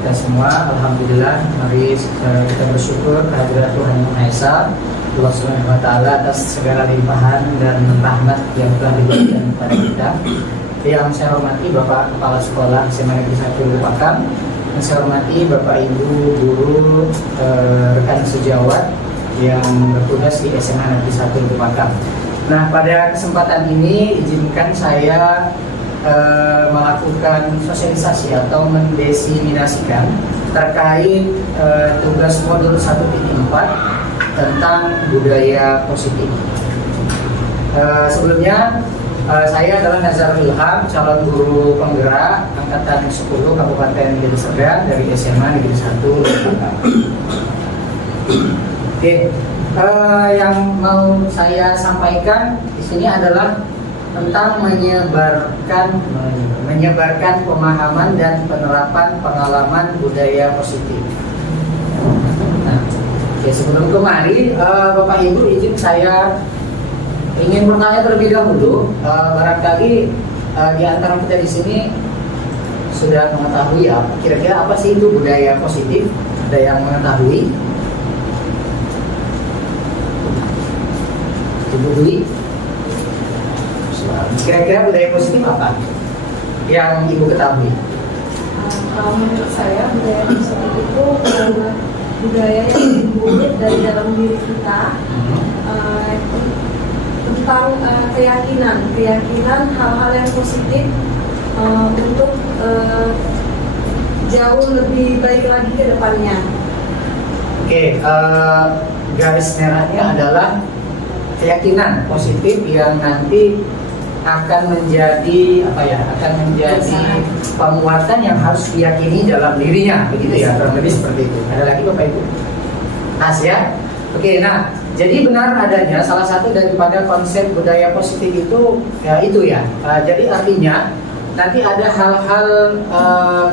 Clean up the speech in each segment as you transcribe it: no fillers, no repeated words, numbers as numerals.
kita semua. Alhamdulillah, mari kita bersyukur kehadirat Tuhan Yang Maha Esa, Allah Subhanahu wa Ta'ala, atas segala limpahan dan rahmat yang telah diberikan kepada kita. Yang saya hormati Bapak Kepala Sekolah SMA Negeri 1 Lupakam, yang saya hormati Bapak Ibu guru, rekan sejawat yang bertugas di SMA Negeri 1 Lupakam. Nah, pada kesempatan ini izinkan saya melakukan sosialisasi atau mendiseminasikan terkait tugas modul 1.4 tentang budaya positif. Sebelumnya saya adalah Nazarul Ilham, calon guru penggerak angkatan 10 Kabupaten Deli Serdang dari SMA Negeri 1 Lupakam. Oke, yang mau saya sampaikan di sini adalah tentang menyebarkan pemahaman dan penerapan pengalaman budaya positif. Nah, ya sebelum kemari, Bapak Ibu izin saya ingin bertanya terlebih dahulu. Barangkali di antara kita di sini sudah mengetahui ya, kira-kira apa sih itu budaya positif? Ada yang mengetahui? Ibu Dwi? Kira-kira budaya positif apa yang Ibu ketahui? Kalau menurut saya budaya positif itu budaya yang dibuat dari dalam diri kita tentang keyakinan hal-hal yang positif untuk jauh lebih baik lagi ke depannya. Oke, garis merahnya adalah keyakinan positif yang nanti akan menjadi penguatan yang harus diyakini dalam dirinya, begitu ya, kurang lebih seperti itu. Ada lagi Bapak Ibu? As ya. Oke, nah jadi benar adanya salah satu daripada konsep budaya positif itu ya itu ya. Jadi artinya nanti ada hal-hal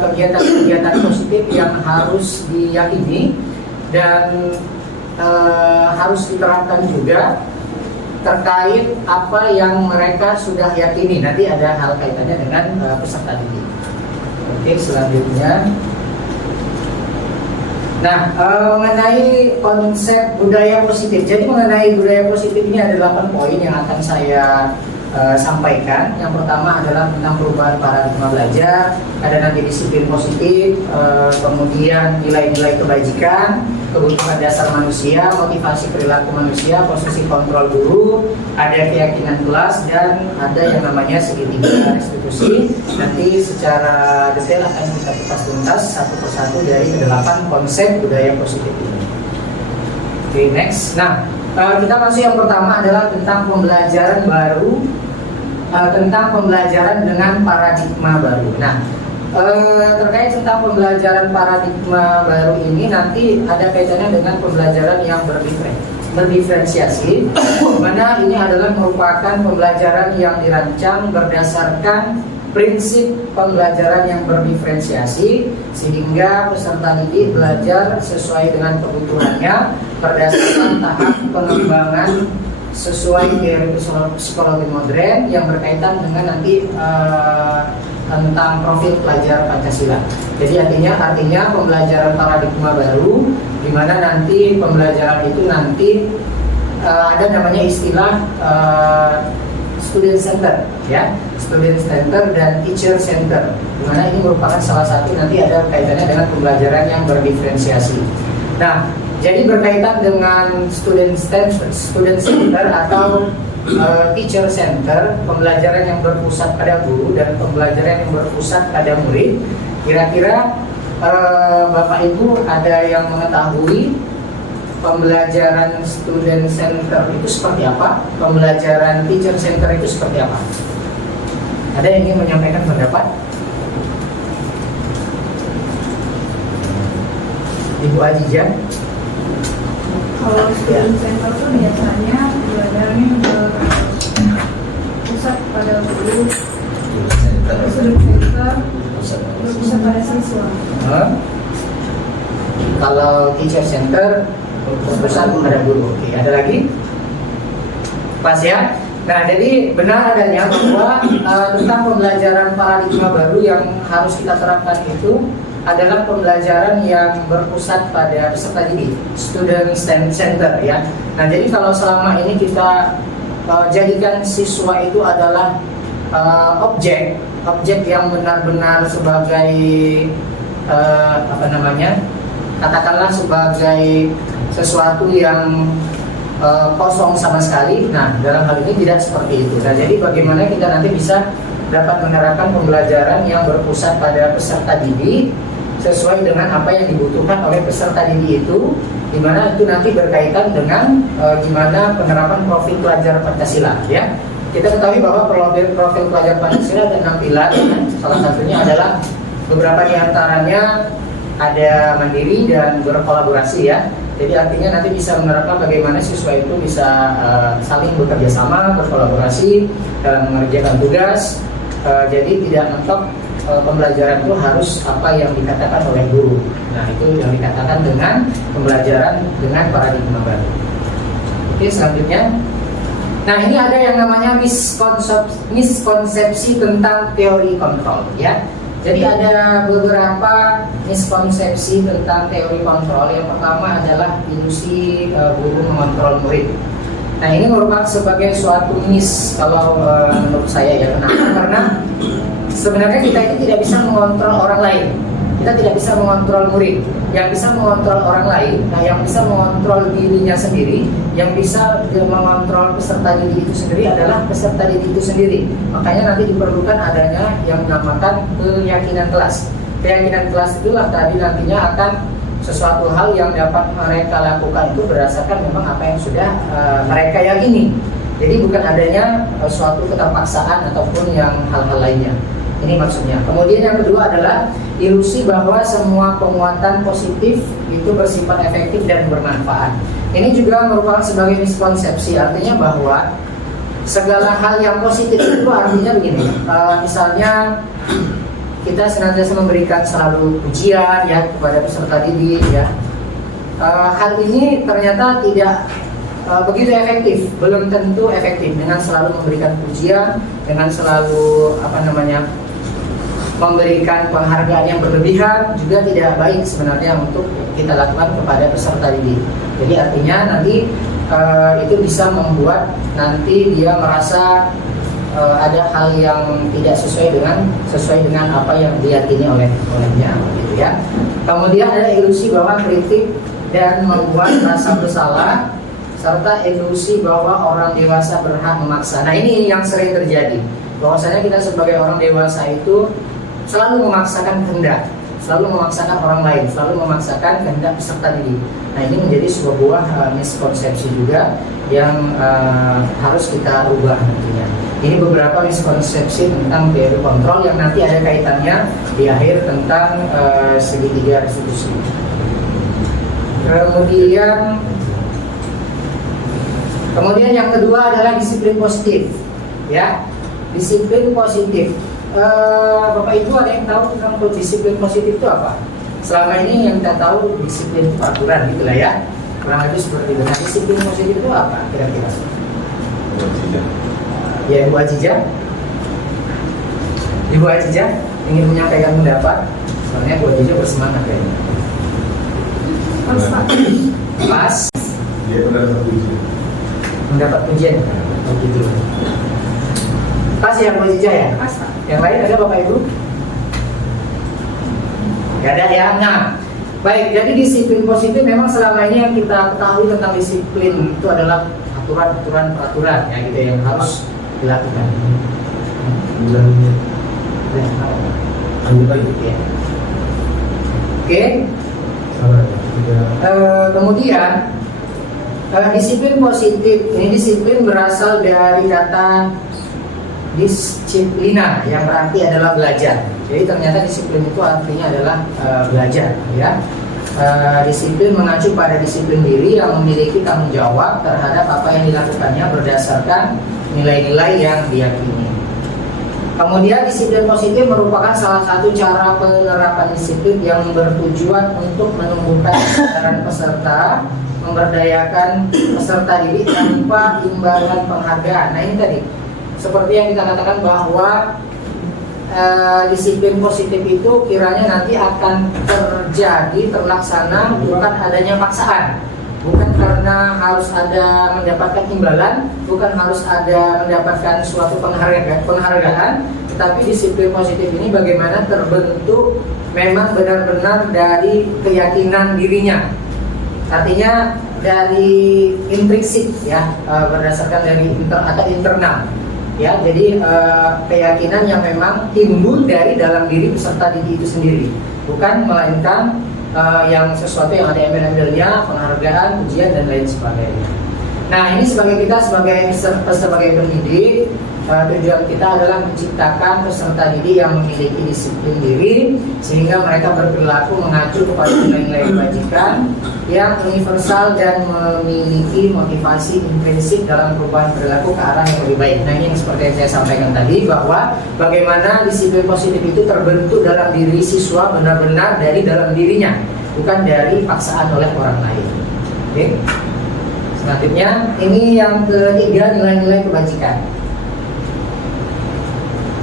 kegiatan-kegiatan positif yang harus diyakini dan harus diterapkan juga terkait apa yang mereka sudah yakini. Nanti ada hal kaitannya dengan peserta didik. Oke, selanjutnya. Nah, mengenai konsep budaya positif. Jadi mengenai budaya positif ini ada 8 poin yang akan saya sampaikan. Yang pertama adalah tentang perubahan paradigma belajar, ada nanti disiplin positif, kemudian nilai-nilai kebajikan, kebutuhan dasar manusia, motivasi perilaku manusia, posisi kontrol guru, ada keyakinan kelas, dan ada yang namanya segitiga restitusi. Nanti secara detail akan kita kupas tuntas satu persatu dari ke-8 konsep budaya positif ini. Oke, next. Nah, kita masuk yang pertama adalah tentang pembelajaran baru, tentang pembelajaran dengan paradigma baru. Nah, terkait tentang pembelajaran paradigma baru ini nanti ada kaitannya dengan pembelajaran yang berdiferensiasi, mana ini adalah merupakan pembelajaran yang dirancang berdasarkan prinsip pembelajaran yang berdiferensiasi sehingga peserta didik belajar sesuai dengan kebutuhannya berdasarkan tahap pengembangan sesuai teori psikologi modern yang berkaitan dengan nanti tentang profil pelajar Pancasila. Jadi artinya pembelajaran paradigma baru, di mana nanti pembelajaran itu nanti ada namanya istilah student center, ya, student center dan teacher center, di mana ini merupakan salah satu nanti ada kaitannya dengan pembelajaran yang berdiferensiasi. Nah, jadi berkaitan dengan student center atau teacher center, pembelajaran yang berpusat pada guru dan pembelajaran yang berpusat pada murid. Kira-kira Bapak Ibu ada yang mengetahui pembelajaran student center itu seperti apa? Pembelajaran teacher center itu seperti apa? Ada yang ingin menyampaikan pendapat? Ibu Ajijah? Kalau student center itu biasanya belajarnya berpusat pada guru, student center berpusat pada siswa. Kalau teacher center berpusat pada guru. Oke, ada lagi? Pas ya? Nah, jadi benar adanya bahwa tentang pembelajaran paradigma baru yang harus kita terapkan itu adalah pembelajaran yang berpusat pada peserta didik, student center ya. Nah, jadi kalau selama ini kita jadikan siswa itu adalah objek yang benar-benar sebagai katakanlah sebagai sesuatu yang kosong sama sekali. Nah, dalam hal ini tidak seperti itu. Nah, jadi bagaimana kita nanti bisa dapat menerapkan pembelajaran yang berpusat pada peserta didik sesuai dengan apa yang dibutuhkan oleh peserta didik itu, di mana itu nanti berkaitan dengan gimana penerapan profil pelajar Pancasila ya. Kita ketahui bahwa profil pelajar Pancasila ada 6 pilar, salah satunya adalah beberapa diantaranya ada mandiri dan berkolaborasi ya. Jadi artinya nanti bisa menerapkan bagaimana siswa itu bisa saling bekerja sama, berkolaborasi dalam mengerjakan tugas. Jadi tidak mentok pembelajaran itu harus apa yang dikatakan oleh guru. Nah, itu yang dikatakan dengan pembelajaran dengan paradigma baru. Oke, selanjutnya. Nah, ini ada yang namanya miskonsepsi tentang teori kontrol ya. Jadi ada beberapa miskonsepsi tentang teori kontrol. Yang pertama adalah ilusi guru mengontrol murid. Nah, ini merupakan sebagai suatu kalau menurut saya ya. Kenapa? Karena sebenarnya kita itu tidak bisa mengontrol orang lain. Kita tidak bisa mengontrol murid. Yang bisa mengontrol orang lain, nah yang bisa mengontrol dirinya sendiri, yang bisa mengontrol peserta didik itu sendiri adalah peserta didik itu sendiri. Makanya nanti diperlukan adanya yang dinamakan keyakinan kelas. Keyakinan kelas itulah tadi nantinya akan sesuatu hal yang dapat mereka lakukan itu berdasarkan memang apa yang sudah mereka yakini. Jadi bukan adanya suatu keterpaksaan ataupun yang hal-hal lainnya. Ini maksudnya. Kemudian yang kedua adalah ilusi bahwa semua penguatan positif itu bersifat efektif dan bermanfaat. Ini juga merupakan sebagai miskonsepsi, artinya bahwa segala hal yang positif itu artinya begini. Misalnya kita senantiasa memberikan selalu pujian ya kepada peserta didik ya. Hal ini ternyata tidak begitu efektif, belum tentu efektif dengan selalu memberikan pujian, dengan selalu memberikan penghargaan yang berlebihan juga tidak baik sebenarnya untuk kita lakukan kepada peserta didik. Jadi artinya nanti itu bisa membuat nanti dia merasa ada hal yang tidak sesuai dengan apa yang diyakini olehnya gitu ya. Kemudian ada ilusi bahwa kritik dan membuat rasa bersalah, serta ilusi bahwa orang dewasa berhak memaksa. Nah, ini yang sering terjadi. Bahwasanya kita sebagai orang dewasa itu selalu memaksakan kehendak, selalu memaksakan orang lain, selalu memaksakan kehendak peserta didik. Nah, ini menjadi sebuah miskonsepsi juga yang harus kita rubah nantinya. Ini beberapa miskonsepsi tentang teori kontrol yang nanti ada kaitannya di akhir tentang segitiga restitusi. Kemudian yang kedua adalah disiplin positif, ya, disiplin positif. Bapak Ibu ada yang tahu tentang disiplin positif itu apa? Selama ini yang kita tahu disiplin itu aturan gitulah ya, kurang lebih seperti itu. Nah, disiplin positif itu apa kira-kira? Ya, Ibu Ajijah. Ibu Ajijah ingin menyampaikan pendapat, soalnya Ibu Ajijah bersemangat kayaknya. Pas. Dia Mendapat pujian. Oh gitu. Pas ya Bu Ajijah ya? Pas. Yang lain ada Bapak Ibu? Gak ada ya? Nah, baik, jadi disiplin positif memang selama ini yang kita ketahui tentang disiplin itu adalah aturan-peraturan ya gitu yang harus dilakukan. Lanjut lagi. Ya. Oke. Kemudian disiplin positif ini disiplin berasal dari kata disiplina yang berarti adalah belajar. Jadi ternyata disiplin itu artinya adalah belajar ya. Disiplin mengacu pada disiplin diri yang memiliki tanggung jawab terhadap apa yang dilakukannya berdasarkan nilai-nilai yang diyakini. Kemudian disiplin positif merupakan salah satu cara penerapan disiplin yang bertujuan untuk menumbuhkan kesadaran peserta, memberdayakan peserta didik tanpa imbalan penghargaan. Nah, ini tadi seperti yang kita katakan bahwa disiplin positif itu kiranya nanti akan terjadi, terlaksana bukan adanya paksaan, bukan karena harus ada mendapatkan imbalan, bukan harus ada mendapatkan suatu penghargaan, tetapi disiplin positif ini bagaimana terbentuk memang benar-benar dari keyakinan dirinya, artinya dari intrinsik ya, berdasarkan dari atau internal ya, jadi keyakinan yang memang timbul dari dalam diri peserta didik itu sendiri, bukan melainkan yang sesuatu yang ada embel-embelnya, penghargaan, pujian dan lain sebagainya. Nah, ini kita sebagai pendidik, tujuan kita adalah menciptakan peserta didik yang memiliki disiplin diri sehingga mereka berperilaku mengacu kepada nilai-nilai kebajikan yang universal dan memiliki motivasi intrinsik dalam perubahan perilaku ke arah yang lebih baik. Nah, ini yang seperti yang saya sampaikan tadi, bahwa bagaimana disiplin positif itu terbentuk dalam diri siswa benar-benar dari dalam dirinya, bukan dari paksaan oleh orang lain. Oke. Selanjutnya, ini yang ketiga, nilai-nilai kebajikan.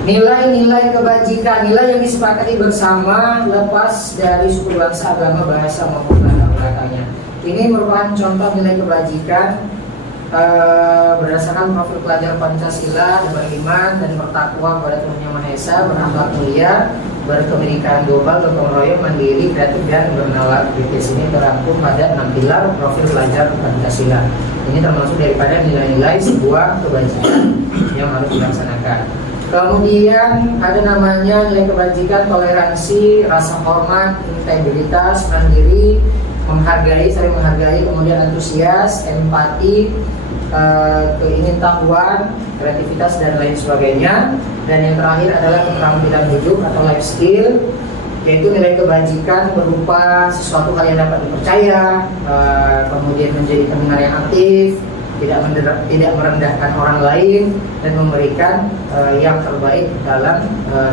Nilai-nilai kebajikan, nilai yang disepakati bersama lepas dari suku bangsa, agama, bahasa maupun latar belakangnya. Ini merupakan contoh nilai kebajikan berdasarkan profil pelajar Pancasila, beriman dan bertakwa kepada Tuhan Yang Maha Esa, berakhlak mulia, berkebinekaan global, gotong royong, mandiri, kreatif dan bernalar kritis. Ini terangkum pada 6 pilar profil pelajar Pancasila. Ini termasuk daripada nilai-nilai sebuah kebajikan yang harus dilaksanakan. Kemudian ada namanya nilai kebajikan, toleransi, rasa hormat, integritas, mandiri, menghargai, saling menghargai, kemudian antusias, empati, keingintahuan, kreativitas dan lain sebagainya. Dan yang terakhir adalah keterampilan hidup atau life skill, yaitu nilai kebajikan berupa sesuatu hal yang dapat dipercaya, kemudian menjadi pendengar yang aktif, tidak merendahkan orang lain, dan memberikan yang terbaik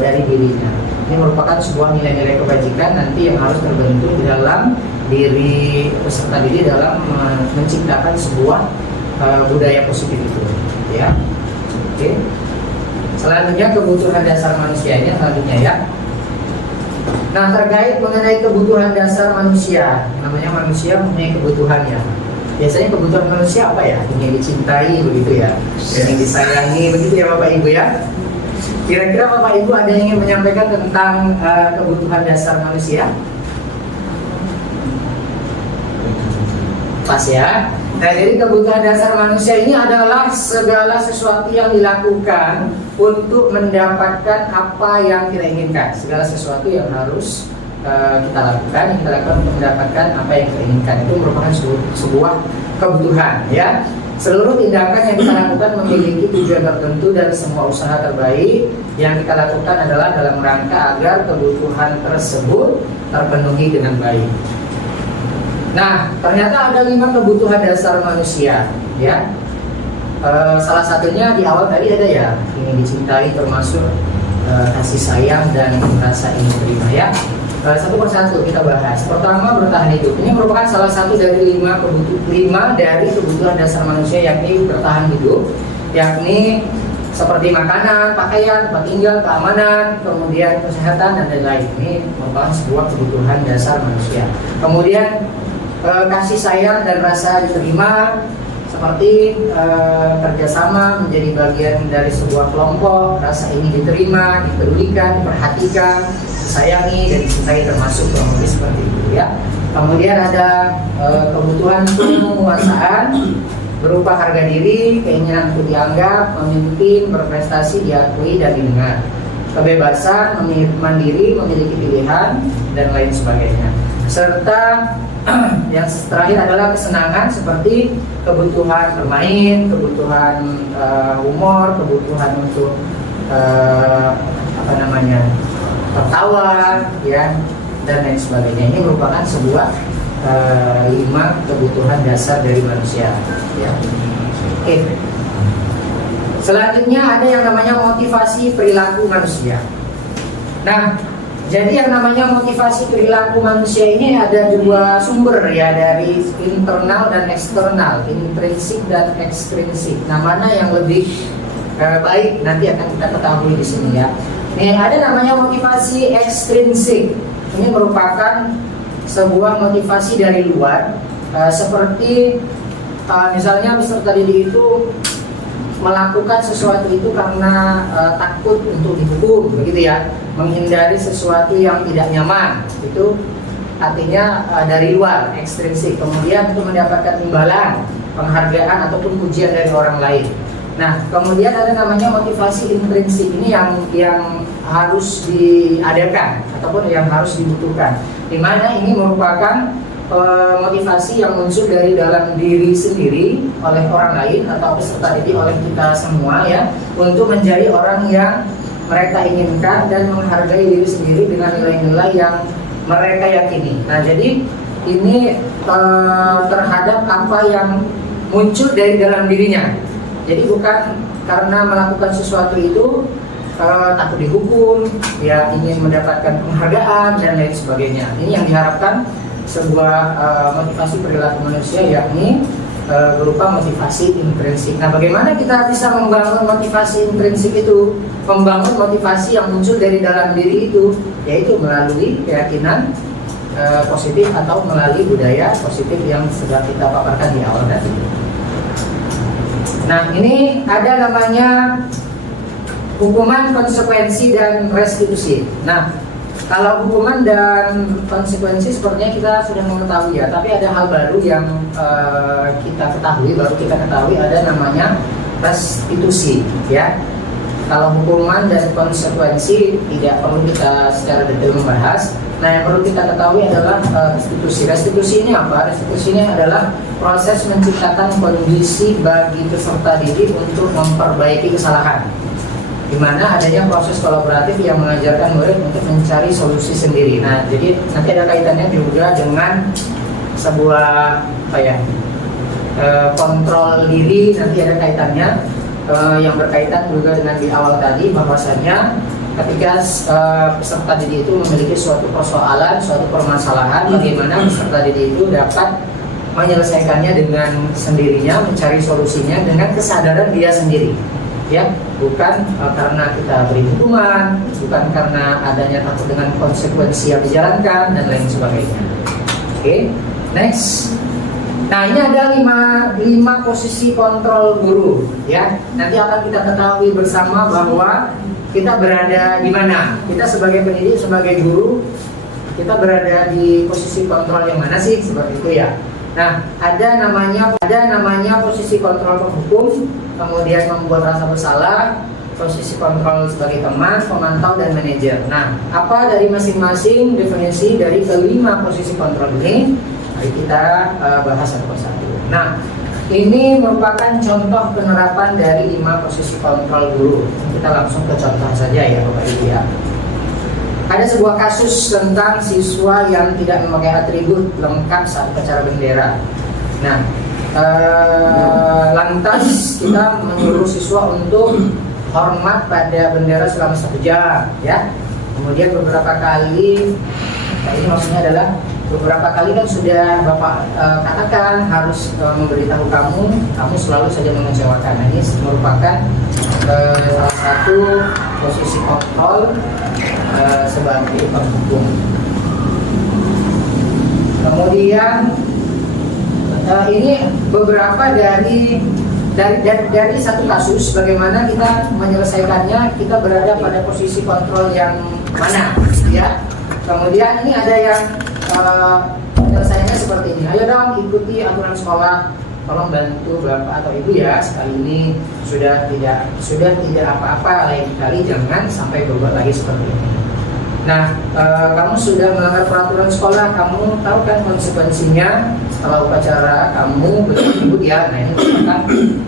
dari dirinya. Ini merupakan sebuah nilai-nilai kebajikan nanti yang harus terbentuk di dalam diri peserta didik dalam menciptakan sebuah budaya positif itu, ya. Oke. Selanjutnya kebutuhan dasar manusianya selanjutnya ya. Nah, terkait mengenai kebutuhan dasar manusia, namanya manusia mempunyai kebutuhannya. Biasanya kebutuhan manusia apa ya? Ingin dicintai begitu ya, ingin disayangi begitu ya Bapak Ibu ya. Kira-kira Bapak Ibu ada yang ingin menyampaikan tentang kebutuhan dasar manusia? Pas ya. Nah, jadi kebutuhan dasar manusia ini adalah segala sesuatu yang dilakukan untuk mendapatkan apa yang kita inginkan. Segala sesuatu yang harus kita lakukan untuk mendapatkan apa yang kita inginkan. Itu merupakan sebuah kebutuhan, ya. Seluruh tindakan yang kita lakukan memiliki tujuan tertentu dan semua usaha terbaik yang kita lakukan adalah dalam rangka agar kebutuhan tersebut terpenuhi dengan baik. Nah, ternyata ada 5 kebutuhan dasar manusia, ya. Salah satunya di awal tadi ada ya, ingin dicintai, termasuk kasih sayang dan merasa ingin terima, ya. Satu persatu kita bahas. Pertama, bertahan hidup. Ini merupakan salah satu dari 5 dari kebutuhan dasar manusia, yakni bertahan hidup, yakni seperti makanan, pakaian, tempat tinggal, keamanan, kemudian kesehatan dan lain-lain. Ini merupakan sebuah kebutuhan dasar manusia. Kemudian kasih sayang dan rasa diterima, seperti kerjasama, menjadi bagian dari sebuah kelompok, rasa ingin diterima, dipedulikan, diperhatikan, disayangi dan dicintai, termasuk kurang lebih seperti itu, ya. Kemudian ada kebutuhan penguasaan berupa harga diri, keinginan untuk dianggap, memimpin, berprestasi, diakui dan didengar. Kebebasan, mandiri, memiliki pilihan dan lain sebagainya. Serta yang terakhir adalah kesenangan, seperti kebutuhan bermain, kebutuhan humor, kebutuhan untuk tertawa, ya, dan lain sebagainya. Ini merupakan sebuah 5 kebutuhan dasar dari manusia, ya. Oke. Selanjutnya ada yang namanya motivasi perilaku manusia. Nah, jadi yang namanya motivasi perilaku manusia ini ada 2 sumber, ya, dari internal dan eksternal, intrinsik dan ekstrinsik. Nah, mana yang lebih baik nanti akan kita ketahui di sini, ya. Nih, ada namanya motivasi ekstrinsik. Ini merupakan sebuah motivasi dari luar, seperti misalnya peserta didik itu melakukan sesuatu itu karena takut untuk dihukum, begitu ya, menghindari sesuatu yang tidak nyaman, itu artinya dari luar, ekstrinsik. Kemudian untuk mendapatkan imbalan, penghargaan ataupun pujian dari orang lain. Nah, kemudian ada namanya motivasi intrinsik, ini yang harus diadakan ataupun yang harus dibutuhkan, di mana ini merupakan motivasi yang muncul dari dalam diri sendiri oleh orang lain atau peserta didik, oleh kita semua ya, untuk menjadi orang yang mereka inginkan dan menghargai diri sendiri dengan nilai-nilai yang mereka yakini. Nah, jadi ini terhadap apa yang muncul dari dalam dirinya. Jadi bukan karena melakukan sesuatu itu takut dihukum, ya ingin mendapatkan penghargaan dan lain sebagainya. Ini yang diharapkan sebuah motivasi perilaku manusia, yakni berupa motivasi intrinsik. Nah, bagaimana kita bisa membangun motivasi intrinsik itu? Membangun motivasi yang muncul dari dalam diri itu, yaitu melalui keyakinan positif atau melalui budaya positif yang sudah kita paparkan di awal tadi. Nah, ini ada namanya hukuman, konsekuensi, dan restitusi. Nah, kalau hukuman dan konsekuensi sepertinya kita sudah mengetahui ya, tapi ada hal baru yang kita ketahui ada namanya restitusi ya. Kalau hukuman dan konsekuensi tidak perlu kita secara detail membahas. Nah, yang perlu kita ketahui adalah restitusi. Restitusi ini apa? Restitusi ini adalah proses menciptakan kondisi bagi peserta didik untuk memperbaiki kesalahan, di mana adanya proses kolaboratif yang mengajarkan murid untuk mencari solusi sendiri. Nah, jadi nanti ada kaitannya juga dengan sebuah kontrol diri, nanti ada kaitannya yang berkaitan juga dengan di awal tadi, bahwasanya ketika peserta didik itu memiliki suatu persoalan, suatu permasalahan, bagaimana peserta didik itu dapat menyelesaikannya dengan sendirinya, mencari solusinya dengan kesadaran dia sendiri. Ya, bukan karena kita beri hukuman, bukan karena adanya takut dengan konsekuensi yang dijalankan dan lain sebagainya. Oke, next. Nah, ini ada 5 posisi kontrol guru ya. Nanti akan kita ketahui bersama bahwa kita berada di mana. Kita sebagai pendidik, sebagai guru, kita berada di posisi kontrol yang mana sih, seperti itu ya. Nah, ada namanya posisi kontrol penghukum, kemudian membuat rasa bersalah, posisi kontrol sebagai teman, pemantau, dan manajer. Nah, apa dari masing-masing definisi dari kelima posisi kontrol ini? Mari kita bahas satu persatu. Nah, ini merupakan contoh penerapan dari 5 posisi kontrol guru. Kita langsung ke contoh saja ya, Bapak Ibu ya. Ada sebuah kasus tentang siswa yang tidak memakai atribut lengkap saat upacara bendera. Nah, lantas kita menyuruh siswa untuk hormat pada bendera selama 1 jam, ya. Kemudian beberapa kali, ini maksudnya adalah beberapa kali kan sudah Bapak katakan harus memberitahu kamu selalu saja mengecewakan. Nah, ini merupakan salah satu posisi kontrol sebagai penghukum. Kemudian ini beberapa dari satu kasus, bagaimana kita menyelesaikannya, kita berada pada posisi kontrol yang mana, ya. Kemudian ini ada yang penyelesaiannya seperti ini. Ayo dong ikuti aturan sekolah, tolong bantu Bapak atau Ibu ya, sekali ini sudah tidak apa-apa, lain kali jangan sampai berbuat lagi seperti ini. Nah, kamu sudah melanggar peraturan sekolah, kamu tahu kan konsekuensinya setelah upacara kamu berikut ya. Nah, ini merupakan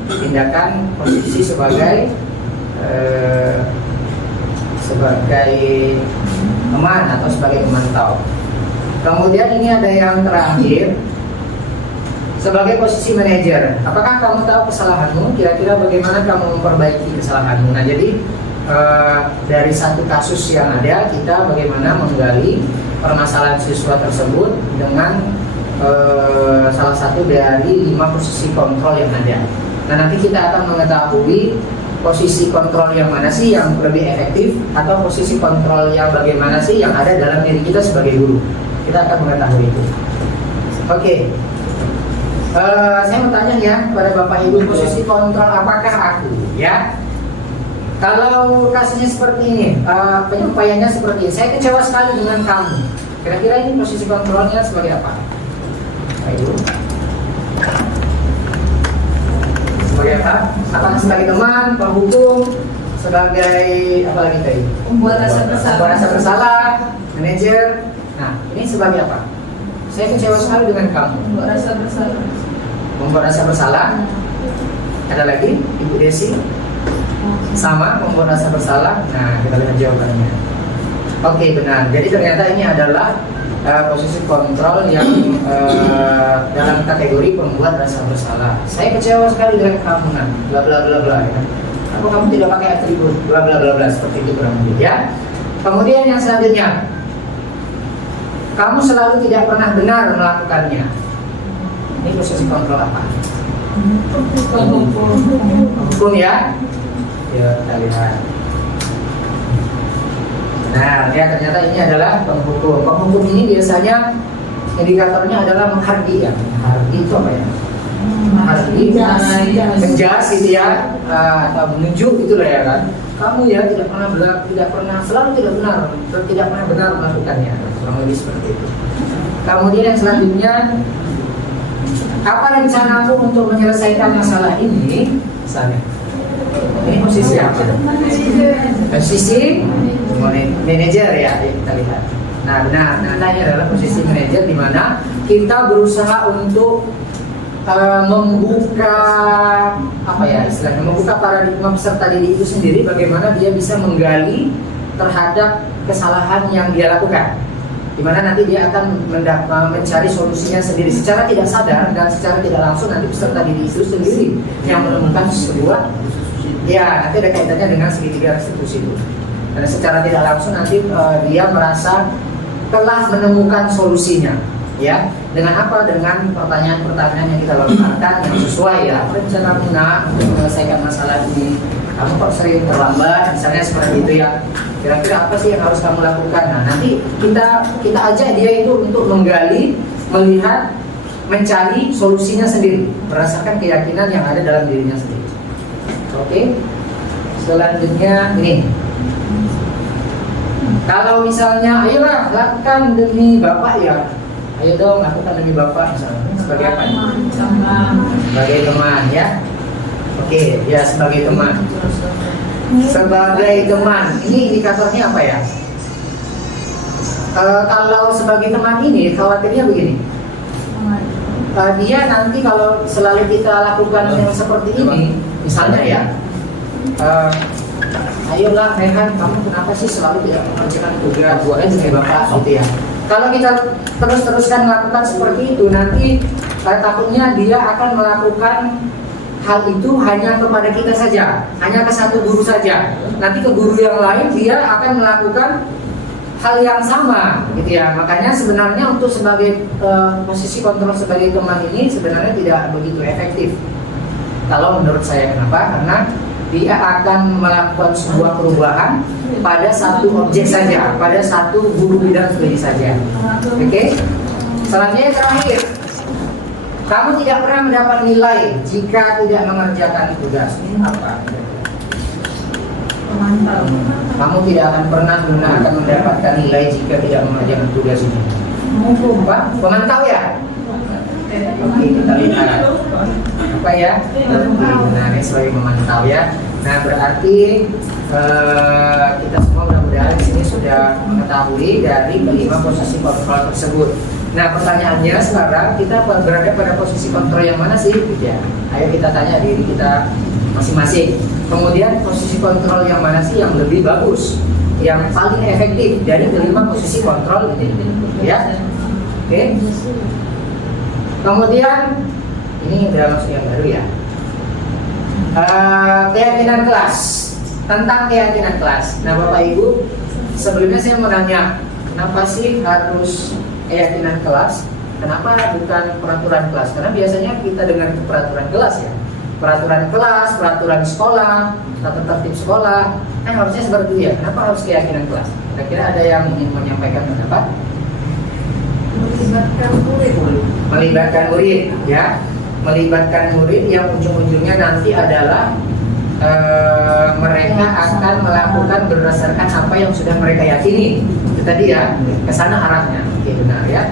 tindakan posisi sebagai teman atau sebagai pemantau. Kemudian ini ada yang terakhir sebagai posisi manajer. Apakah kamu tahu kesalahanmu? Kira-kira bagaimana kamu memperbaiki kesalahanmu? Nah, jadi dari satu kasus yang ada, kita bagaimana menggali permasalahan siswa tersebut dengan salah satu dari 5 posisi kontrol yang ada. Nah, nanti kita akan mengetahui posisi kontrol yang mana sih yang lebih efektif, atau posisi kontrol yang bagaimana sih yang ada dalam diri kita sebagai guru. Kita akan mengetahui itu. Oke. Saya mau tanya ya pada Bapak Ibu, posisi kontrol apakah aku? Ya. Kalau kasusnya seperti ini, penyampaiannya seperti ini, saya kecewa sekali dengan kamu. Kira-kira ini posisi kontrolnya sebagai apa? Ayo. Sebagai apa? Apakah sebagai teman, penghukum, sebagai apa lagi tadi? Membuat rasa bersalah. Membuat rasa bersalah, manajer. Nah, ini sebagai apa? Saya kecewa sekali dengan kamu. Membuat rasa bersalah. Membuat rasa bersalah. Ada lagi, Ibu Desi? Sama, membuat rasa bersalah. Nah, kita lihat jawabannya. Oke, benar. Jadi ternyata ini adalah posisi kontrol yang dalam kategori pembuat rasa bersalah. Saya kecewa sekali dengan kamu, nah, bla bla bla bla. Ya. Apa kamu tidak pakai atribut bla bla bla bla seperti itu kurang lebih ya. Kemudian yang selanjutnya, kamu selalu tidak pernah benar melakukannya. Ini posisi kontrol apa? Hukum ya. Ya, kita lihat. Nah, ya ternyata ini adalah penghukum. Penghukum ini biasanya indikatornya adalah menghardi ya. Menghardi itu apa ya? Menghardi, menjas gitu ya, atau menunjuk itulah ya kan. Kamu ya tidak pernah, selalu tidak pernah benar melakukannya. Kurang lebih seperti itu. Kemudian yang selanjutnya, apa rencanamu untuk menyelesaikan masalah ini? Misalnya, ini posisi apa? Posisi manajer ya, kita lihat. Nah, benar. Nah, ini adalah posisi manajer di mana kita berusaha untuk membuka apa ya istilahnya, membuka paradigma peserta didik itu sendiri, bagaimana dia bisa menggali terhadap kesalahan yang dia lakukan, di mana nanti dia akan mencari solusinya sendiri secara tidak sadar dan secara tidak langsung. Nanti peserta didik itu sendiri yang menemukan sebuah ya, nanti ada kaitannya dengan segitiga restitusi itu. Karena secara tidak langsung nanti dia merasa telah menemukan solusinya, ya. Dengan apa? Dengan pertanyaan-pertanyaan yang kita lontarkan yang sesuai ya. Rencana untuk menyelesaikan masalah ini. Kamu kok sering terlambat, misalnya seperti itu ya. Kira-kira apa sih yang harus kamu lakukan? Nah, nanti kita ajak dia itu untuk menggali, melihat, mencari solusinya sendiri berdasarkan keyakinan yang ada dalam dirinya sendiri. Oke. Selanjutnya ini. Kalau misalnya, ayolah lakukan demi Bapak ya. Ayo dong lakukan demi Bapak misalnya. Sebagai apa? Sebagai teman ya. Oke, ya sebagai teman. Sebagai teman, ini indikatornya apa ya? Kalau sebagai teman ini, khawatirnya begini. Dia nanti kalau selalu kita lakukan yang seperti ini, misalnya ya, ayolah Rehan, kamu kenapa sih selalu tidak mengerjakan tugas buatnya sebagai Bapak gitu ya. Kalau kita terus-teruskan melakukan seperti itu, nanti takutnya dia akan melakukan hal itu hanya kepada kita saja, hanya ke satu guru saja. Nanti ke guru yang lain dia akan melakukan hal yang sama, gitu ya. Makanya sebenarnya untuk sebagai posisi kontrol sebagai teman ini sebenarnya tidak begitu efektif. Kalau menurut saya, kenapa? Karena dia akan melakukan sebuah perubahan pada satu objek saja, pada satu guru bidang studi saja. Oke? Selanjutnya yang terakhir, kamu tidak pernah mendapat nilai jika tidak mengerjakan tugas. Ini apa? Pemantau. Kamu tidak akan pernah mendapatkan nilai jika tidak mengerjakan tugas ini. Apa? Pemantau ya? Oke, kita lihat apa ya? Nah, ini sebagai memantau ya. Nah, berarti kita semua mudah-mudahan di sini sudah mengetahui dari kelima posisi kontrol tersebut. Nah, pertanyaannya sekarang kita berada pada posisi kontrol yang mana sih? Ya, ayo kita tanya diri kita masing-masing. Kemudian posisi kontrol yang mana sih yang lebih bagus, yang paling efektif dari kelima posisi kontrol ini? Ya, oke. Kemudian ini udah masuk yang baru ya. Keyakinan kelas, tentang keyakinan kelas. Nah, Bapak Ibu, sebelumnya saya mau nanya, kenapa sih harus keyakinan kelas? Kenapa bukan peraturan kelas? Karena biasanya kita dengar itu peraturan kelas ya. peraturan kelas, peraturan sekolah, tata tertib sekolah, kan harusnya seperti itu ya. Kenapa harus keyakinan kelas? Kira-kira ada yang ingin menyampaikan pendapat? Melibatkan murid. Melibatkan murid, ya. Melibatkan murid yang ujung-ujungnya nanti adalah mereka akan melakukan berdasarkan apa yang sudah mereka yakini. Itu tadi ya, ke sana arahnya. Oke, benar ya.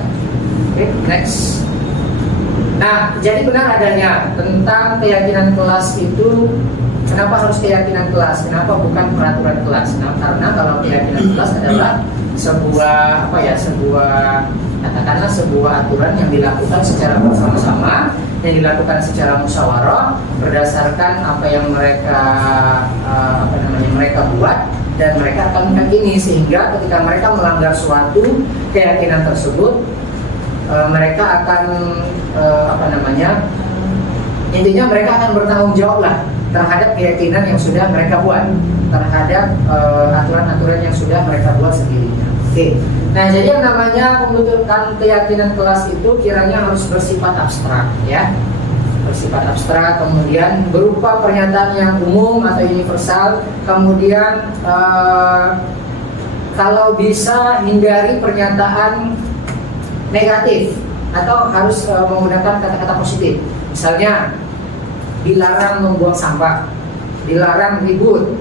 Oke, next. Nah, jadi benar adanya tentang keyakinan kelas itu. Kenapa harus keyakinan kelas? Kenapa bukan peraturan kelas? Nah, karena kalau keyakinan kelas adalah sebuah katakanlah sebuah aturan yang dilakukan secara bersama-sama, yang dilakukan secara musyawarah berdasarkan apa yang mereka buat dan mereka akan meyakini, sehingga ketika mereka melanggar suatu keyakinan tersebut, mereka akan intinya mereka akan bertanggung jawab lah terhadap keyakinan yang sudah mereka buat, terhadap aturan-aturan yang sudah mereka buat sendirinya. Oke. Nah, jadi yang namanya pembentukan keyakinan kelas itu kiranya harus bersifat abstrak, ya. Bersifat abstrak, kemudian berupa pernyataan yang umum atau universal, kemudian kalau bisa hindari pernyataan negatif atau harus menggunakan kata-kata positif. Misalnya dilarang membuang sampah, dilarang ribut,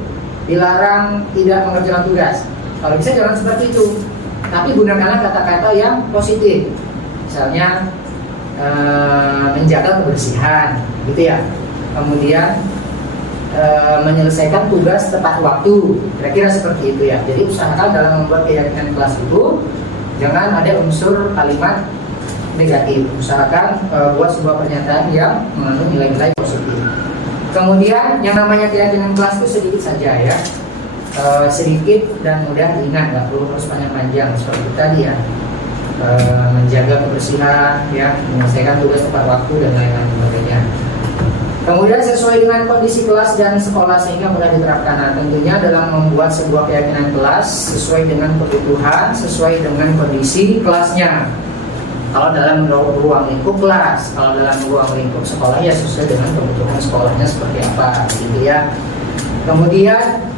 dilarang tidak mengerjakan tugas. Kalau bisa jangan seperti itu, tapi gunakanlah kata-kata yang positif. Misalnya menjaga kebersihan, gitu ya. Kemudian menyelesaikan tugas tepat waktu, kira-kira seperti itu ya. Jadi usahakan dalam membuat keyakinan kelas itu jangan ada unsur kalimat negatif. Usahakan buat sebuah pernyataan yang mengandung nilai-nilai positif. Kemudian yang namanya keyakinan kelas itu sedikit saja ya, sedikit dan mudah diingat, nggak perlu terus panjang-panjang seperti tadi ya. Menjaga kebersihan, ya, menyelesaikan tugas tepat waktu dan lain-lain sebagainya. Kemudian sesuai dengan kondisi kelas dan sekolah sehingga mudah diterapkan. Nah, tentunya dalam membuat sebuah keyakinan kelas sesuai dengan kebutuhan, sesuai dengan kondisi kelasnya. Kalau dalam ruang lingkup kelas, kalau dalam ruang lingkup sekolah ya sesuai dengan kebutuhan sekolahnya seperti apa, gitu ya. Kemudian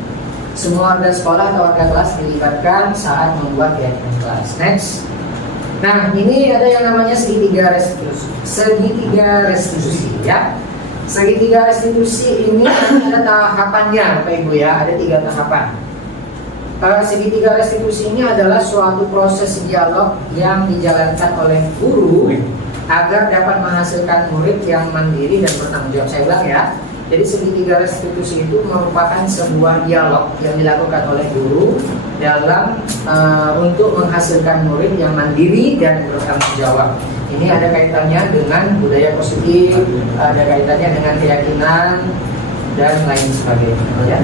semua warga sekolah atau warga kelas dilibatkan saat membuat keyakinan kelas. Next. Nah, ini ada yang namanya segitiga restitusi. Segitiga restitusi, ya. Segitiga restitusi ini ada tahapannya, Bapak Ibu ya. Ada 3 tahapan. Segitiga restitusi ini adalah suatu proses dialog yang dijalankan oleh guru agar dapat menghasilkan murid yang mandiri dan bertanggung jawab. Saya bilang ya, jadi segitiga restitusi itu merupakan sebuah dialog yang dilakukan oleh guru dalam untuk menghasilkan murid yang mandiri dan bertanggung jawab. Ini ada kaitannya dengan budaya positif, ada kaitannya dengan keyakinan dan lain sebagainya. Ya.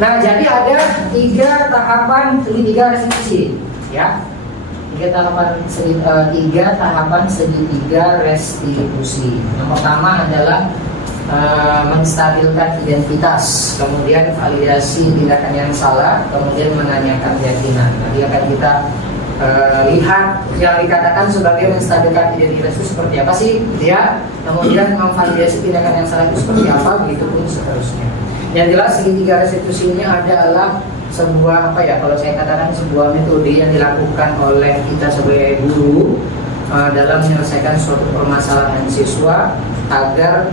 Nah, jadi ada 3 tahapan segitiga restitusi, ya. 3 tahapan segitiga restitusi. Yang pertama adalah menstabilkan identitas, kemudian validasi tindakan yang salah, kemudian menanyakan keyakinan. Nanti akan kita lihat yang dikatakan sebagai menstabilkan identitas itu seperti apa sih, ya. Kemudian memvalidasi tindakan yang salah itu seperti apa, begitu pun seterusnya. Yang jelas segitiga restitusi ini adalah sebuah kalau saya katakan sebuah metode yang dilakukan oleh kita sebagai guru dalam menyelesaikan suatu permasalahan siswa agar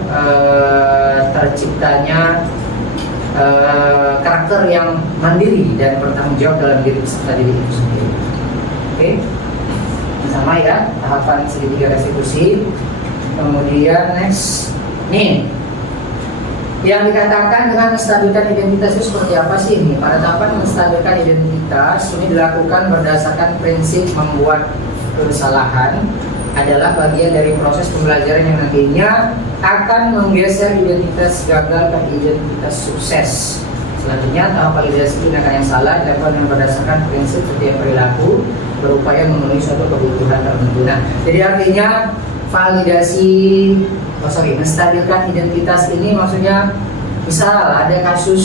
terciptanya karakter yang mandiri dan bertanggung jawab dalam diri peserta didik itu sendiri. Oke, sama ya tahapan segitiga restitusi. Kemudian next, nih yang dikatakan dengan menstabilkan identitas itu seperti apa sih ini? Pada tahapan menstabilkan identitas ini dilakukan berdasarkan prinsip membuat kesalahan adalah bagian dari proses pembelajaran yang nantinya akan menggeser identitas gagal ke identitas sukses. Selanjutnya tahap validasi tindakan yang salah dilakukan dengan berdasarkan prinsip setiap perilaku berupaya memenuhi suatu kebutuhan tertentu. Nah, jadi artinya validasi, menstabilkan identitas ini maksudnya misal ada kasus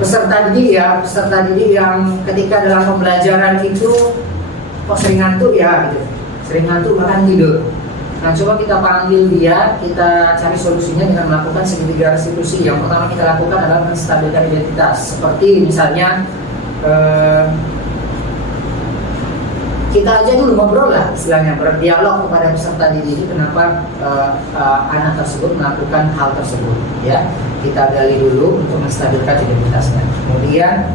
peserta didik yang ketika dalam pembelajaran itu kok sering ngantuk ya gitu, sering ngantuk bahkan tidur. Nah, coba kita panggil dia, kita cari solusinya dengan melakukan segitiga restitusi. Yang pertama kita lakukan adalah menstabilkan identitas. Seperti misalnya kita aja dulu ngobrol lah, istilahnya berdialog kepada peserta didik kenapa anak tersebut melakukan hal tersebut. Ya, kita gali dulu untuk menstabilkan identitasnya. Kemudian,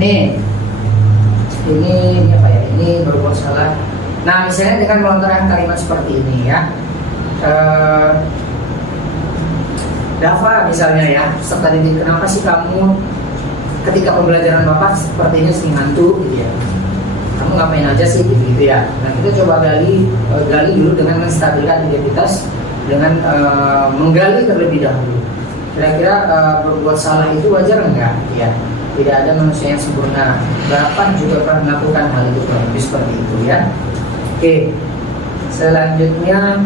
ini apa ya? Ini berbuat salah. Nah, misalnya dengan melontarkan kalimat seperti ini ya, Dava misalnya ya, peserta didik, kenapa sih kamu ketika pembelajaran Bapak sepertinya sering ngantuk gitu ya? Kamu ngapain aja sih gitu ya? Nah, kita coba gali dulu dengan menstabilkan identitas, dengan menggali terlebih dahulu. Kira-kira berbuat salah itu wajar enggak? Ya, tidak ada manusia yang sempurna. Bapak juga pernah melakukan hal itu seperti itu ya. Oke, selanjutnya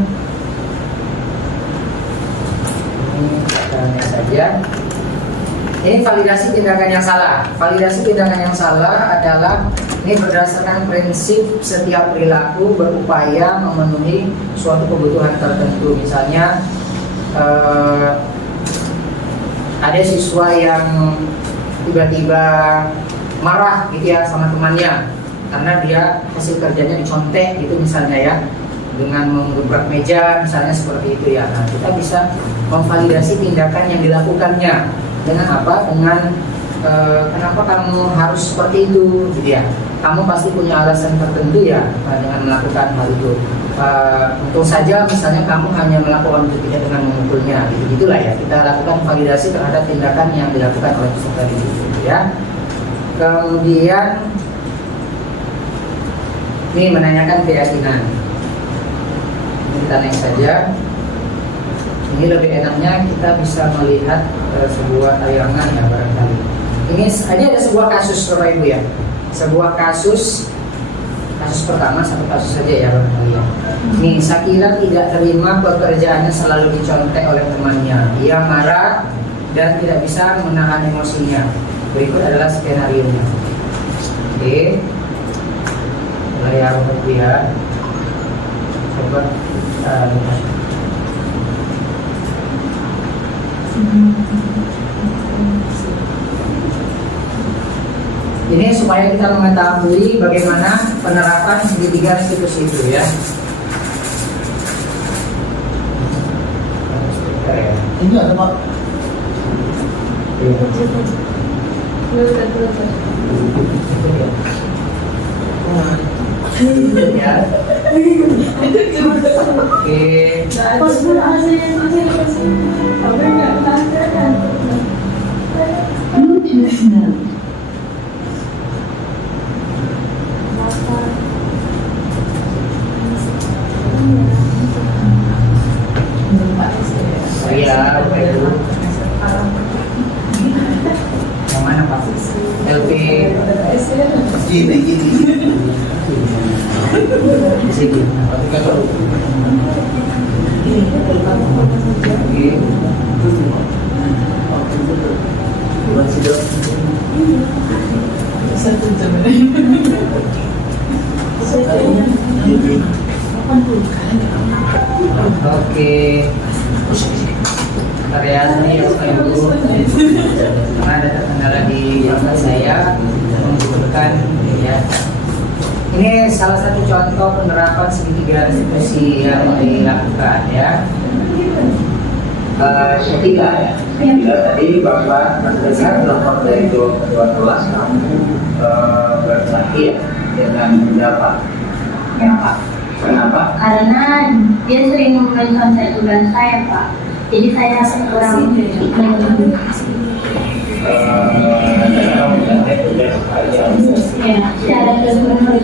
ini caranya saja. Ini validasi tindakan yang salah. Validasi tindakan yang salah adalah ini berdasarkan prinsip setiap perilaku berupaya memenuhi suatu kebutuhan tertentu. Misalnya ada siswa yang tiba-tiba marah gitu ya sama temannya karena dia hasil kerjanya dicontek gitu misalnya ya, dengan menggebrak meja misalnya seperti itu ya. Nah, kita bisa memvalidasi tindakan yang dilakukannya dengan apa? Dengan kenapa kamu harus seperti itu gitu ya. Kamu pasti punya alasan tertentu ya dengan melakukan hal itu. Untuk saja misalnya kamu hanya melakukan itu tidak dengan memukulnya gitu, gitulah ya. Kita lakukan validasi terhadap tindakan yang dilakukan oleh peserta didik gitu ya. Kemudian ini menanyakan keyakinan. Ini kita next saja. Ini lebih enaknya kita bisa melihat sebuah tayangan ya barangkali. Ini ada sebuah kasus Bapak Ibu ya. Sebuah kasus pertama, satu kasus saja ya barangkali ya. Nih, Sakila tidak terima pekerjaannya selalu dicontek oleh temannya. Ia marah dan tidak bisa menahan emosinya. Berikut adalah skenario-nya. Oke. Layar dia. Coba lihat. Ini supaya kita mengetahui bagaimana penerapan segitiga restitusi itu ya. Ini ada Pak. Ya. Oke. Iya, itu. Yang mana Pak? LP. Gini. Sini. Oke. Karya ini Ibu karena ada terkendala di belakang saya membutuhkan ya. Ini salah satu contoh penerapan segitiga restitusi yang dilakukan ya. Ketiga tadi Bapak mendengar lapor dari 12 kamu bersaksi dengan pendapat. Kenapa? Karena dia sering mencontek tugas saya, Pak. Jadi saya kurang ya, secara keseluruhan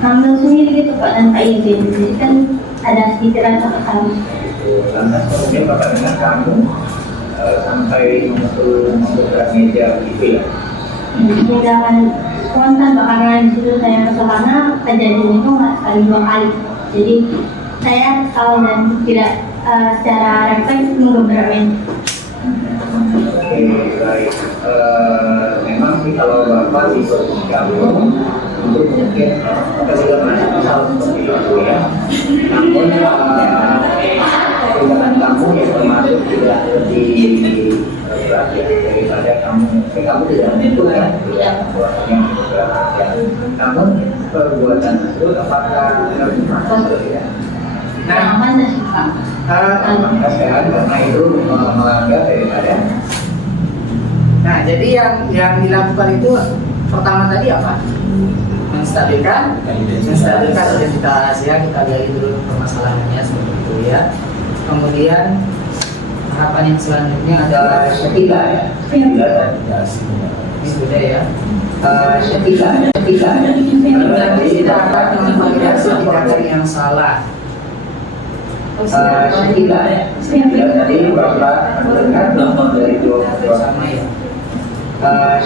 Hamil sendiri gitu Pak, dan Pak Izin. Jadi kan ada sedikit rasa kesal. Lantas kemudian Bapak dengar kamu sampai membuka meja gitu ya. Jadi jangan spontan Pak, karena di situ saya masuk karena kejadian itu nggak sekali 2 kali. Jadi saya tahu dan tidak secara refleks menggebrak meja. Oke, baik. Memang sih kalau Bapak digabung untuk mungkin segala macam hal seperti itu ya. Namun tindakan kamu yang termasuk tidak lebih berat ya daripada kamu tidak menentukan yang berat ya. Namun perbuatan itu apakah termasuk ya? Nah, Mana sih Pak? Maka sekarang karena itu melanggar daripada. nah, jadi yang dilakukan itu pertama tadi apa? Menstabilkan identitas ya, kita gali dulu permasalahannya seperti itu ya. Kemudian harapan yang selanjutnya adalah Ketiga ya, ini sudah ya. ketiga. Lalu nanti kita akan memvalidasi tindakan yang salah. Ketiga ya. Tadi Bapak mendengar nomor dari dua Sama ya.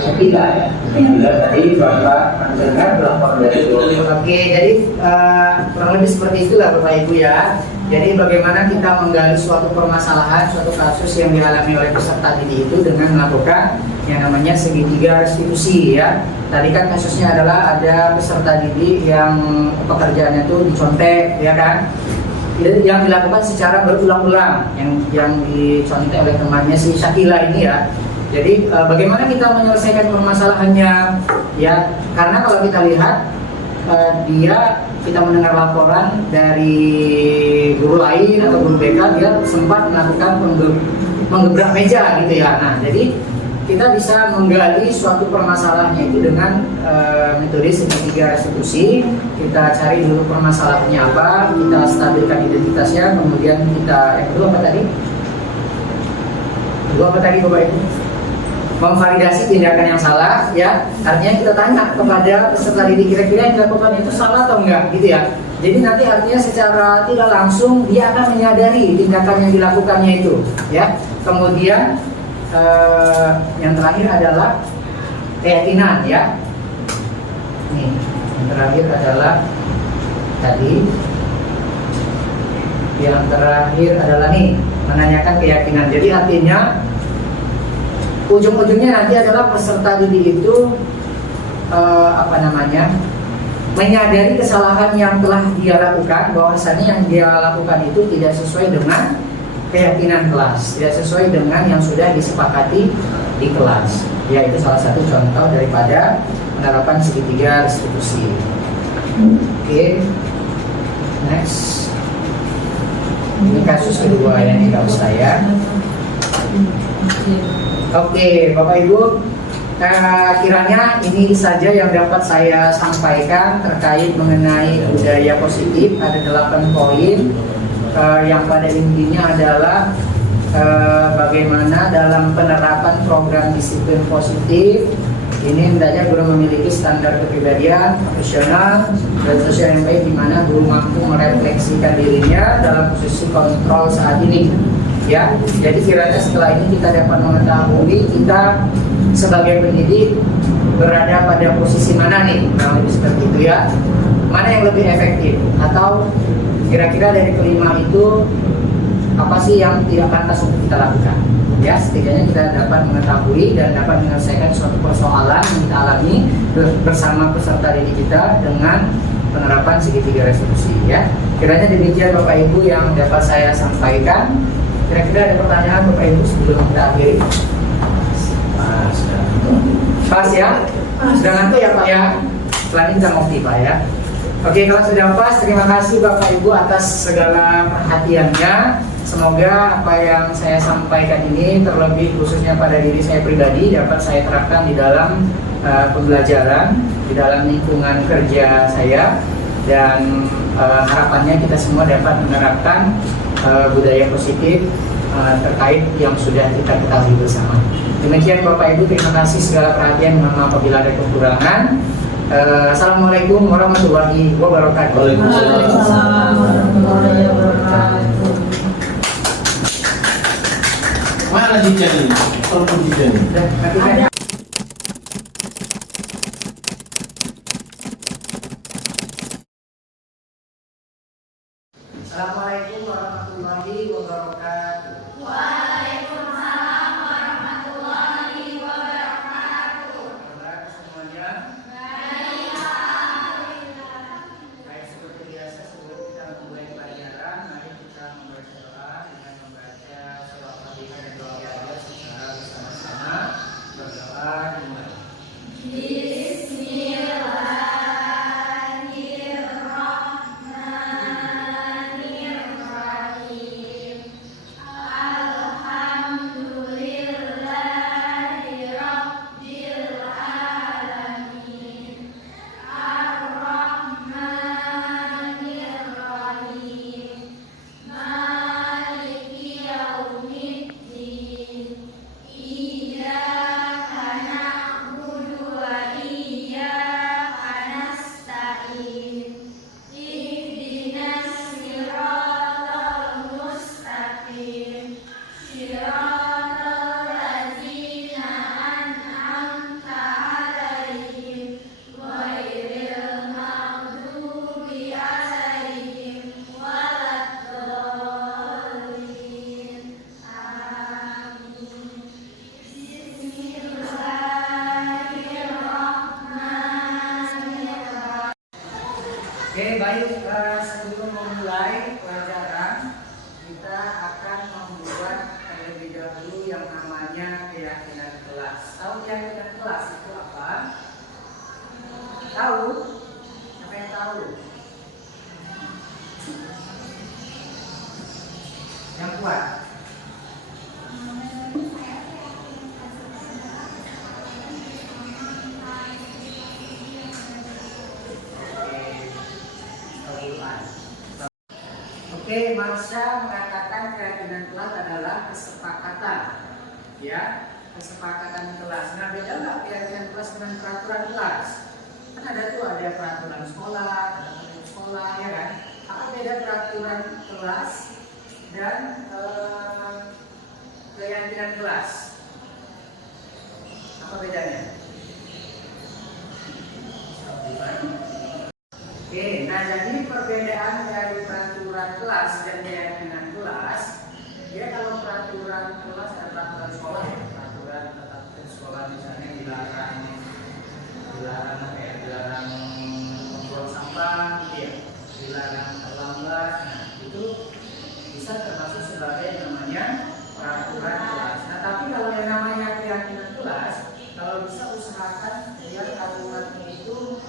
ketiga ya. Tadi Bapak mendengar nomor dari dua. Oke, jadi kurang lebih seperti itulah Bapak Ibu ya. Jadi bagaimana kita menggali suatu permasalahan, suatu kasus yang dialami oleh peserta didik itu dengan melakukan yang namanya segitiga restitusi ya. Tadi kan kasusnya adalah ada peserta didik yang pekerjaannya itu dicontek ya kan. Yang dilakukan secara berulang-ulang, yang dicontek oleh temannya si Syakila ini ya. Jadi bagaimana kita menyelesaikan permasalahannya ya, karena kalau kita lihat kita mendengar laporan dari guru lain atau guru BK, dia sempat melakukan menggebrak meja gitu ya. Nah, jadi kita bisa menggali suatu permasalahannya itu dengan metode segitiga restitusi. Kita cari dulu permasalahannya apa, kita stabilkan identitasnya, kemudian kita yang kedua apa tadi? Kedua apa tadi Bapak Ibu? Memvalidasi tindakan yang salah ya, artinya kita tanya kepada peserta didik kira-kira yang dilakukan itu salah atau enggak gitu ya. Jadi nanti artinya secara tidak langsung dia akan menyadari tindakan yang dilakukannya itu ya. Kemudian yang terakhir adalah keyakinan ya. Nih, yang terakhir adalah tadi. Yang terakhir adalah nih, menanyakan keyakinan. Jadi artinya ujung-ujungnya nanti adalah peserta didik itu menyadari kesalahan yang telah dia lakukan, bahwasannya yang dia lakukan itu tidak sesuai dengan keyakinan kelas, tidak sesuai dengan yang sudah disepakati di kelas. Ya, itu salah satu contoh daripada penerapan segitiga restitusi. Oke, next. Ini kasus kedua yang tidak saya. Oke, Bapak Ibu, kiranya ini saja yang dapat saya sampaikan terkait mengenai budaya positif. Ada 8 poin yang pada intinya adalah bagaimana dalam penerapan program disiplin positif ini hendaknya guru memiliki standar kepribadian, profesional, dan sosial yang baik, di mana guru mampu merefleksikan dirinya dalam posisi kontrol saat ini. Ya, jadi kiranya setelah ini kita dapat mengetahui kita sebagai pendidik berada pada posisi mana nih, kurang lebih seperti itu ya. Mana yang lebih efektif, atau kira-kira dari kelima itu apa sih yang tidak pantas untuk kita lakukan? Ya, setidaknya kita dapat mengetahui dan dapat menyelesaikan suatu persoalan yang kita alami bersama peserta didik kita dengan penerapan segitiga restitusi ya. Kiranya demikian Bapak Ibu yang dapat saya sampaikan. Kira-kira ada pertanyaan Bapak Ibu sebelum kita akhiri? Pas ya? Sudah ngantuk ya Pak ya? Setelah ini kita ngopi Pak ya. Oke, kalau sudah pas, terima kasih Bapak Ibu atas segala perhatiannya. Semoga apa yang saya sampaikan ini, terlebih khususnya pada diri saya pribadi, dapat saya terapkan di dalam pembelajaran, di dalam lingkungan kerja saya. Dan harapannya kita semua dapat menerapkan budaya positif terkait yang sudah kita ketahui bersama. Demikian Bapak Ibu, terima kasih segala perhatian. Mohon maaf apabila ada kekurangan. Assalamualaikum warahmatullahi wabarakatuh. Waalaikumsalam warahmatullahi wabarakatuh. Mana Dijan ini? Telepon Dijan ini. Nanti kan silakan mulai. Bismillahirrahmanirrahim. Alhamdulillahirabbil alamin. Ar-Rahmanir-Rahim. Maliki yaumiddin. Iyyaka na'budu wa iyyaka nasta'in. Ihdinas siratal mustaqim. Siratal ladzina an'amta 'alaihim ghairil maghdubi 'alaihim waladdallin. Amin. Bismillahirrahmanirrahim. Oke, baik. Sebelum memulai pelajaran, kita akan membuat terlebih dahulu yang namanya keyakinan kelas. Tahu keyakinan kelas itu apa? Tahu? Siapa yang tahu? Yang kuat. Oke, Marsha mengatakan keyakinan kelas adalah kesepakatan, ya, kesepakatan kelas. Nah, beda nggak keyakinan kelas dengan peraturan kelas? Kan ada tuh, ada peraturan sekolah, ada peraturan sekolah, ya kan? Apa beda peraturan kelas dan keyakinan kelas? Apa bedanya? Oke, nah jadi perbedaan dari peraturan kelas dan keyakinan kelas, ya kalau peraturan kelas ada peraturan sekolah, ya, peraturan tetap sekolah misalnya dilarang apa ya, dilarang membuang sampah, gitu ya, dilarang terlambat, nah itu bisa termasuk sebagai namanya peraturan kelas. Nah tapi kalau yang namanya keyakinan kelas, kalau bisa usahakan biar aturannya itu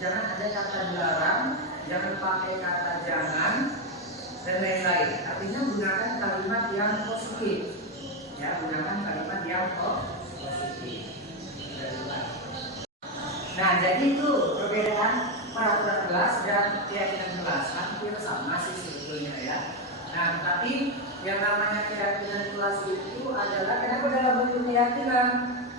jangan ada kata dilarang, jangan pakai kata jangan, dan lain-lain. Artinya gunakan kalimat yang positif. Ya, gunakan kalimat yang positif. Nah, jadi itu perbedaan peraturan kelas dan keyakinan kelas. Hampir sama sih sebetulnya ya. Nah, tapi yang namanya keyakinan kelas itu adalah kenapa dalam bentuk keyakinan?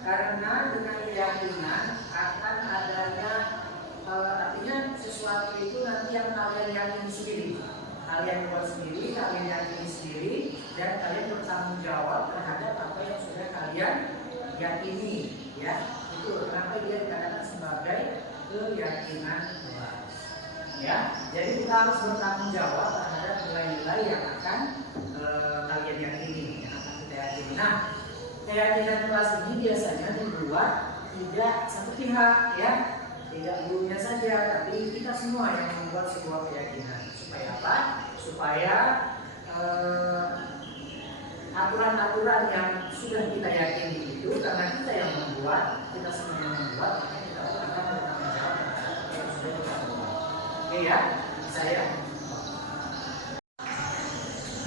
Karena dengan keyakinan akan adanya artinya sesuatu itu nanti yang kalian yakini sendiri, kalian buat sendiri, kalian yakini sendiri, dan kalian bertanggung jawab terhadap apa yang sudah kalian yakini, ya. Itu kenapa dia dikatakan sebagai keyakinan kelas, ya. Jadi kita harus bertanggung jawab terhadap nilai-nilai yang akan kalian yakini, yang akan kita yakini. Nah, keyakinan kelas ini biasanya dibuat tidak satu pihak, ya. Tidak gurunya saja, tapi kita semua yang membuat sebuah keyakinan. Supaya apa? Supaya aturan-aturan yang sudah kita yakini itu, karena kita yang membuat, kita semua yang membuat, maka kita akan bertanggung jawab terhadap apa yang sudah kita buat. Oke ya, saya.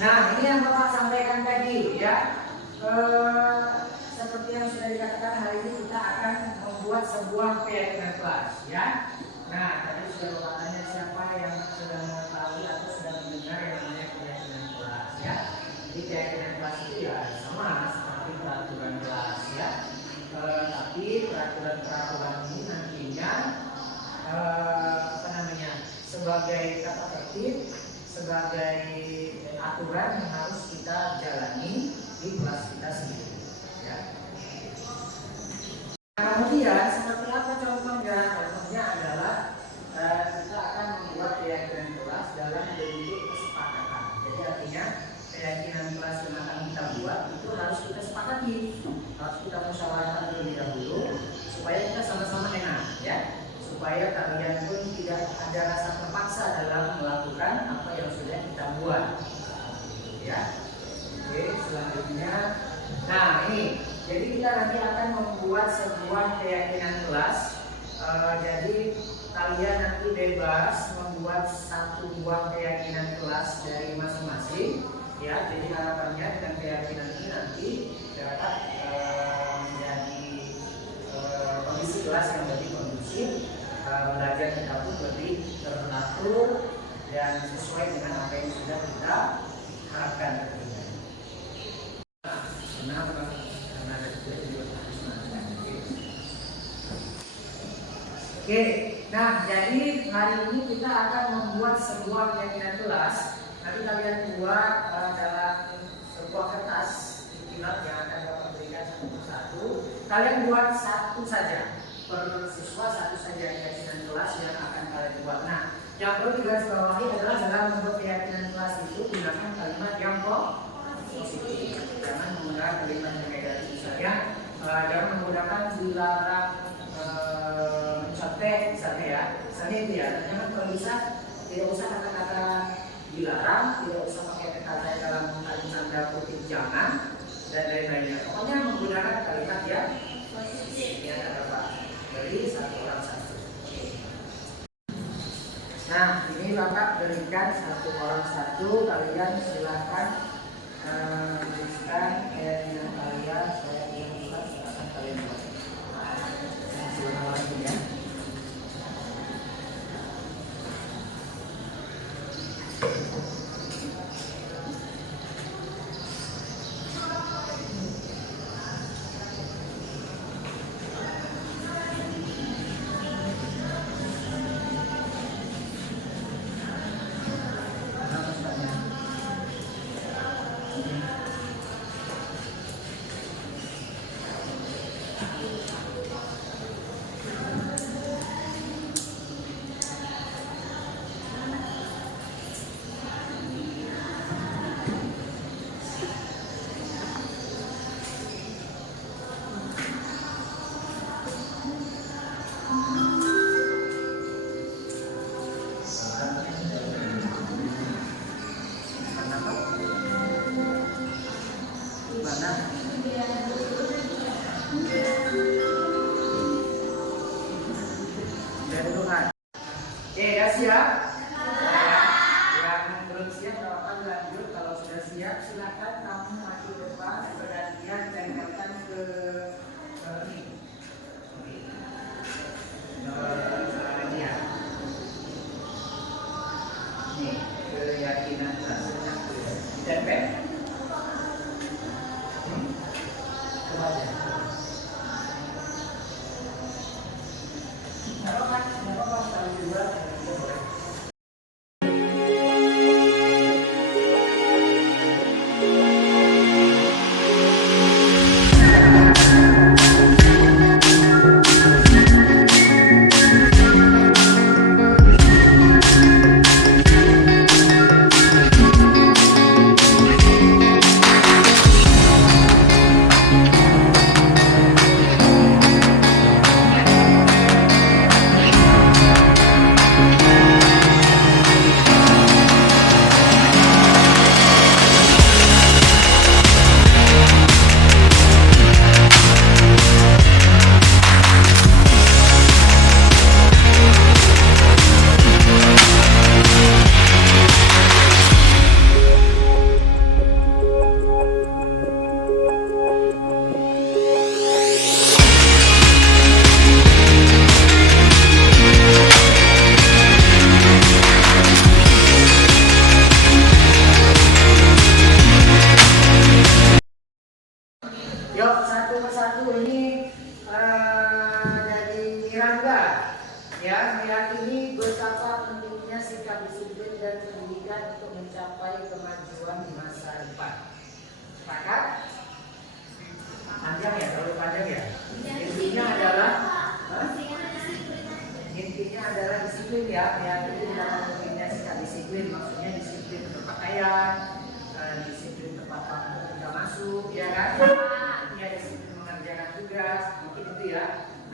Nah, ini yang Bapak sampaikan tadi, ya. Seperti yang sudah dikatakan, hari ini kita akan membuat sebuah keyakinan kelas, ya. Nah, tadi sudah Bapak tanya siapa yang sudah mengetahui atau sudah mendengar yang namanya keyakinan kelas, ya. Jadi keyakinan kelas itu ya sama seperti peraturan kelas, ya. Tapi peraturan ini nantinya sebagai kata tertib, sebagai aturan yang harus kita jalani di kelas kita sendiri. Ya. Nah, kemudian seperti apa contohnya? Contohnya adalah kita akan membuat keyakinan kelas dalam bentuk kesepakatan. Jadi artinya keyakinan kelas yang akan kita buat itu harus kita sepakati, harus kita musyawarahkan terlebih dahulu supaya kita sama-sama enak, ya. Supaya kalian pun tidak ada rasa terpaksa dalam melakukan apa yang sudah kita buat, ya. Oke, selanjutnya, nah ini, jadi kita nanti akan membuat sebuah keyakinan kelas. Jadi kalian nanti bebas membuat 1 buah keyakinan kelas dari masing-masing. Ya, jadi harapannya dengan keyakinan ini nanti dapat menjadi kondisi kelas yang lebih kondusif, belajar kita pun lebih teratur dan sesuai dengan apa yang sudah kita harapkan. Oke, nah jadi hari ini kita akan membuat sebuah keyakinan kelas. Nanti kalian buat dalam sebuah kertas kilat yang akan Bapak berikan satu persatu. Kalian buat 1 saja per siswa, 1 saja keyakinan kelas yang akan kalian buat. Nah, yang perlu digarisbawahi adalah dalam membuat keyakinan kelas itu gunakan kalimat yang positif. Jangan menggunakan kalimat yang negatif. Misalnya, jangan menggunakan dilarang mencontek misalnya ya. Misalnya itu ya. Jangan kalau bisa tidak usah kata-kata dilarang, tidak usah pakai kata dalam tanda kutip jangan dan lain-lainnya. Pokoknya menggunakan kalimat yang positif ya, Bapak. Dari 1 orang 1. Nah, ini Bapak berikan 1 orang 1. Kalian silakan tuliskan keyakinan kalian. Saya bilang silakan kalian buat. Silakan langsung ya. Siap? Yang belum siap Bapak lanjut. Kalau sudah siap silakan kamu maju depan bergantian dan datang ke ini. Ini keyakinan rasanya tempel. Coba aja. Kalau juga meyakini betapa pentingnya sikap disiplin dan pendidikan untuk mencapai kemajuan di masa depan. Sepakat? Panjang ya, terlalu panjang ya. Intinya adalah disiplin ya. Meyakini betapa pentingnya sikap disiplin, maksudnya disiplin berpakaian, disiplin tempat waktu kita masuk, ya kan? Ya, disiplin mengerjakan tugas, mungkin itu ya.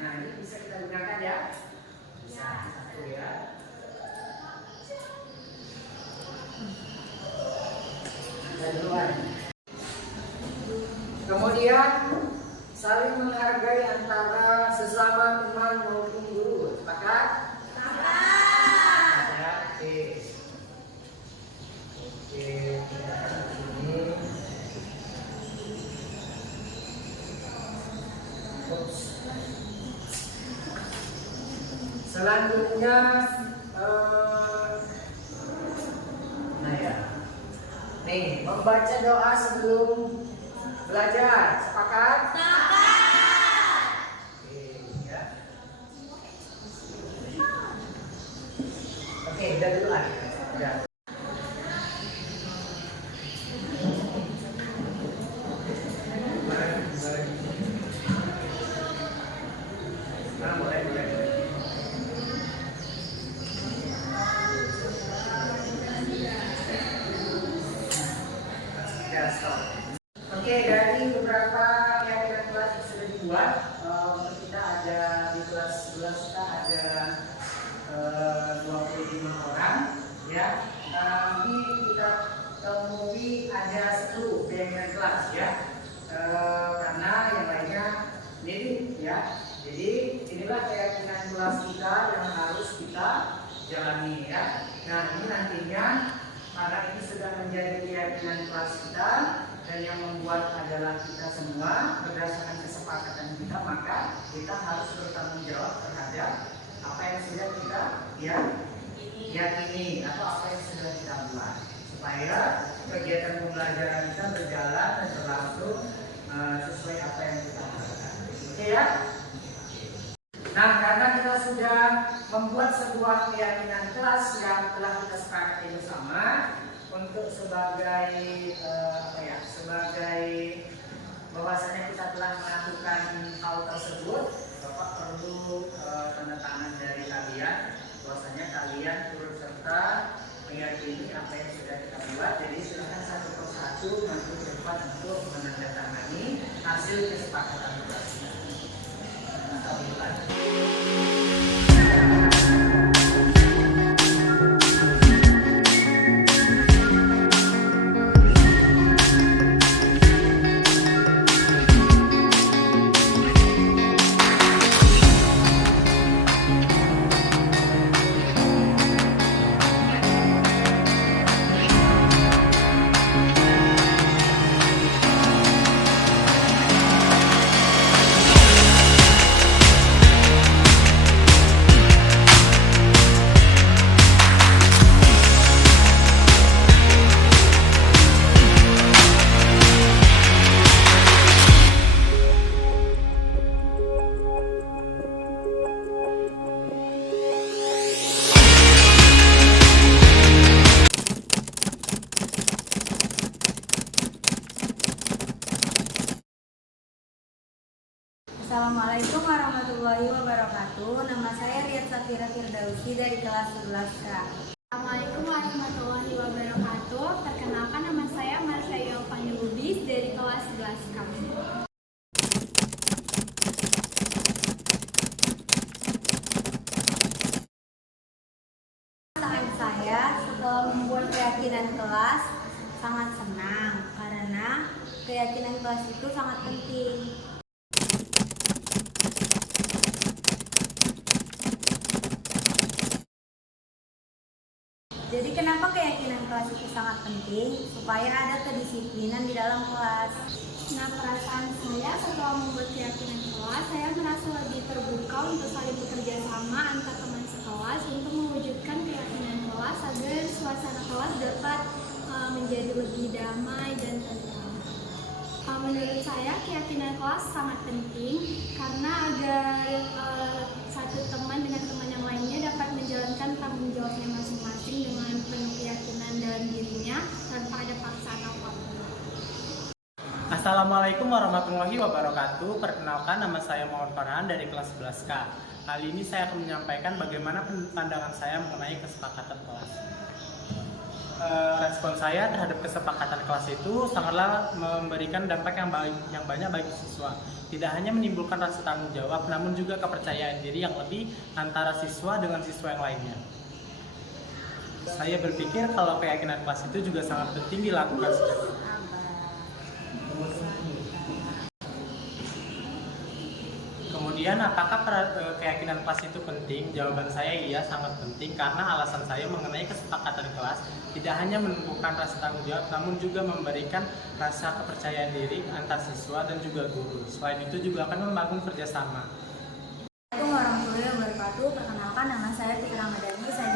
Nah, ini bisa kita gunakan ya. Satu ya. Kemudian saling menghargai antara sesama. Selanjutnya, nih membaca doa sebelum belajar. Sepakat? Oke, udah dulu lah. Ya. Nah, boleh. Ya, stop. Oke, dari beberapa keyakinan kelas yang sudah dibuat, kita ada di kelas 11 kita ada 25 orang, ya. Nanti kita temui ada 10 keyakinan kelas, ya. Karena yang lainnya ini, ya. Jadi inilah keyakinan kelas kita yang harus kita jalani, ya. Nah, ini nantinya karena ini sudah menjadi keyakinan kelas kita dan yang membuat adalah kita semua berdasarkan kesepakatan kita, maka kita harus bertanggung jawab terhadap apa yang sudah kita yakini atau apa yang sudah kita buat, supaya kegiatan pembelajaran kita berjalan dan berlangsung sesuai apa yang kita harapkan. Oke, ya. Nah, karena kita sudah membuat sebuah keyakinan kelas yang telah kita sepakati bersama untuk sebagai sebagai bahwasanya kita telah melakukan hal tersebut, Bapak perlu tanda tangan dari kalian bahwasanya kalian turut serta meyakini apa yang sudah kita buat. Jadi silakan satu persatu maju ke depan untuk menandatangani hasil kesepakatan kelas. Assalamualaikum warahmatullahi wabarakatuh. Nama saya Riyad Safira Firdausi dari kelas 11K. Assalamualaikum warahmatullahi wabarakatuh. Perkenalkan, nama saya Marsha Yovani Lubis dari kelas 11K. Saat saya setelah membuat keyakinan kelas sangat senang karena keyakinan kelas itu sangat penting. Jadi kenapa keyakinan kelas itu sangat penting? Supaya ada kedisiplinan di dalam kelas. Nah, perasaan saya setelah membuat keyakinan kelas, saya merasa lebih terbuka untuk saling bekerja sama antar teman sekelas untuk mewujudkan keyakinan kelas agar suasana kelas dapat menjadi lebih damai dan tenang. Menurut saya, keyakinan kelas sangat penting karena agar satu teman dengan teman yang lainnya dapat menjalankan tanggung jawabnya masing-masing dengan penuh keyakinan dalam dirinya tanpa ada paksaan apapun. Assalamualaikum warahmatullahi wabarakatuh. Perkenalkan, nama saya Muhammad Farhan dari kelas 11K. Kali ini saya akan menyampaikan bagaimana pandangan saya mengenai kesepakatan kelas. Respon saya terhadap kesepakatan kelas itu sangatlah memberikan dampak yang banyak bagi siswa. Tidak hanya menimbulkan rasa tanggung jawab, namun juga kepercayaan diri yang lebih antara siswa dengan siswa yang lainnya. Saya berpikir kalau keyakinan kelas itu juga sangat penting dilakukan sejak dini. Kemudian apakah keyakinan kelas itu penting? Jawaban saya iya, sangat penting karena alasan saya mengenai kesepakatan kelas tidak hanya menumbuhkan rasa tanggung jawab namun juga memberikan rasa kepercayaan diri antar siswa dan juga guru. Selain itu juga akan membangun kerjasama. Assalamualaikum warahmatullahi wabarakatuh. Perkenalkan, nama saya Fitri Ramadhani, saya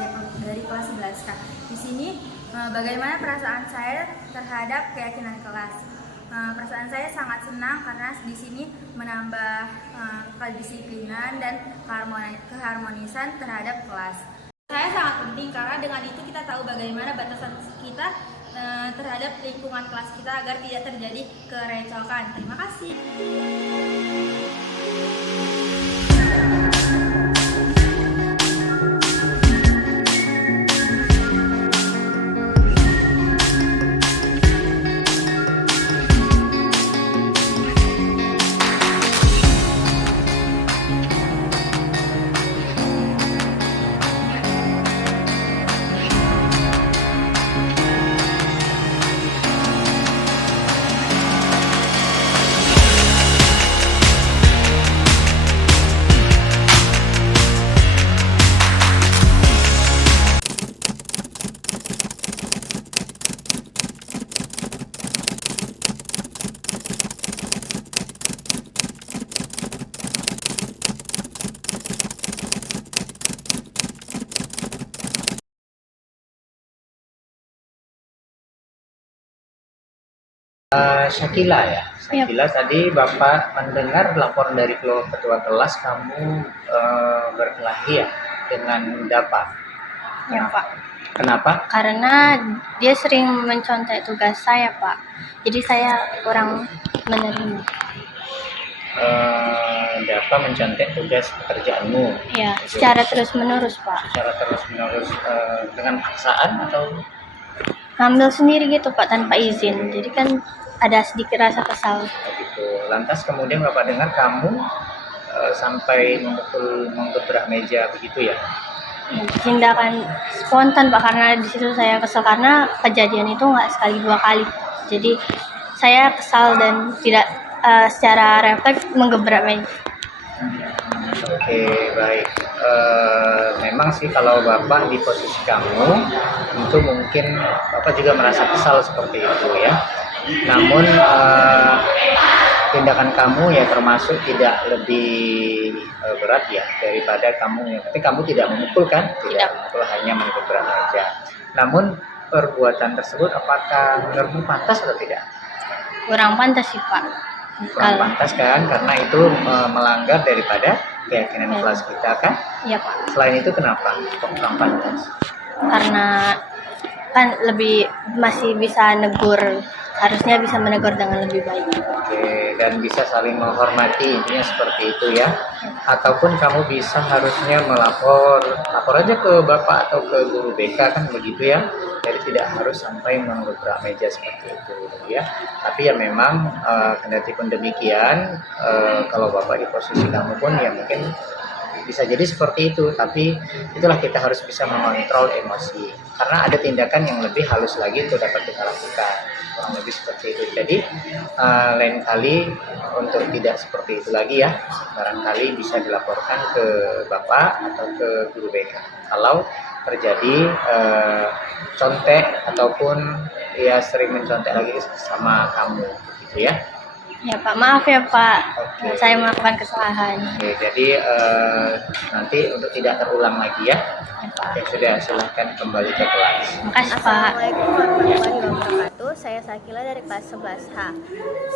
dari kelas 11K. Di sini bagaimana perasaan saya terhadap keyakinan kelas? Perasaan saya sangat senang karena di sini menambah kedisiplinan dan keharmonisan terhadap kelas. Saya sangat penting karena dengan itu kita tahu bagaimana batasan kita terhadap lingkungan kelas kita agar tidak terjadi kerecokan. Terima kasih. Syakila ya. Syakila tadi Bapak mendengar laporan dari ketua kelas kamu berkelahi ya dengan Dapa. Ya Pak. Kenapa? Karena dia sering mencontek tugas saya Pak. Jadi saya kurang menerima. Dapa mencontek tugas pekerjaanmu. Ya, secara terus menerus Pak. Secara terus menerus dengan paksaan atau Ngambil sendiri gitu Pak tanpa izin. Jadi kan ada sedikit rasa kesal. begitu. Lantas kemudian Bapak dengar kamu sampai menggebrak meja begitu ya? Tindakan spontan Pak, karena di situ saya kesal karena kejadian itu nggak sekali dua kali. Jadi saya kesal dan tidak secara refleks menggebrak meja. Oke, baik. Memang sih kalau Bapak di posisi kamu, tentu mungkin Bapak juga merasa kesal seperti itu ya. Namun tindakan kamu ya termasuk tidak lebih berat ya daripada kamu yang kamu tidak memukul kan? Tidak memukul, hanya menggebrak meja. Namun perbuatan tersebut apakah menurutmu pantas atau tidak? Kurang pantas sih Pak. Kurang pantas kan, karena itu melanggar daripada keyakinan kelas kita kan? Iya Pak. Selain itu kenapa kok kurang pantas? Karena kan lebih masih bisa negur, harusnya bisa menegur dengan lebih baik. Oke, dan bisa saling menghormati, intinya seperti itu ya. Ataupun kamu bisa harusnya lapor aja ke Bapak atau ke guru BK kan begitu ya. Jadi tidak harus sampai menggebrak meja seperti itu ya. Tapi ya memang kendati pun demikian, kalau Bapak di posisi kamu pun ya mungkin bisa jadi seperti itu, tapi itulah kita harus bisa mengontrol emosi karena ada tindakan yang lebih halus lagi untuk dapat kita lakukan, kurang lebih seperti itu. Jadi lain kali untuk tidak seperti itu lagi ya, barangkali bisa dilaporkan ke Bapak atau ke guru BK kalau terjadi contek ataupun ya sering mencontek lagi sama kamu gitu ya. Ya Pak, maaf ya Pak. Oke. Saya melakukan kesalahan. Oke, jadi nanti untuk tidak terulang lagi ya. Ya Pak. Oke, sudah silahkan kembali ke kelas. Makasih Pak. Assalamualaikum warahmatullahi wabarakatuh. Saya Sakila dari kelas 11H.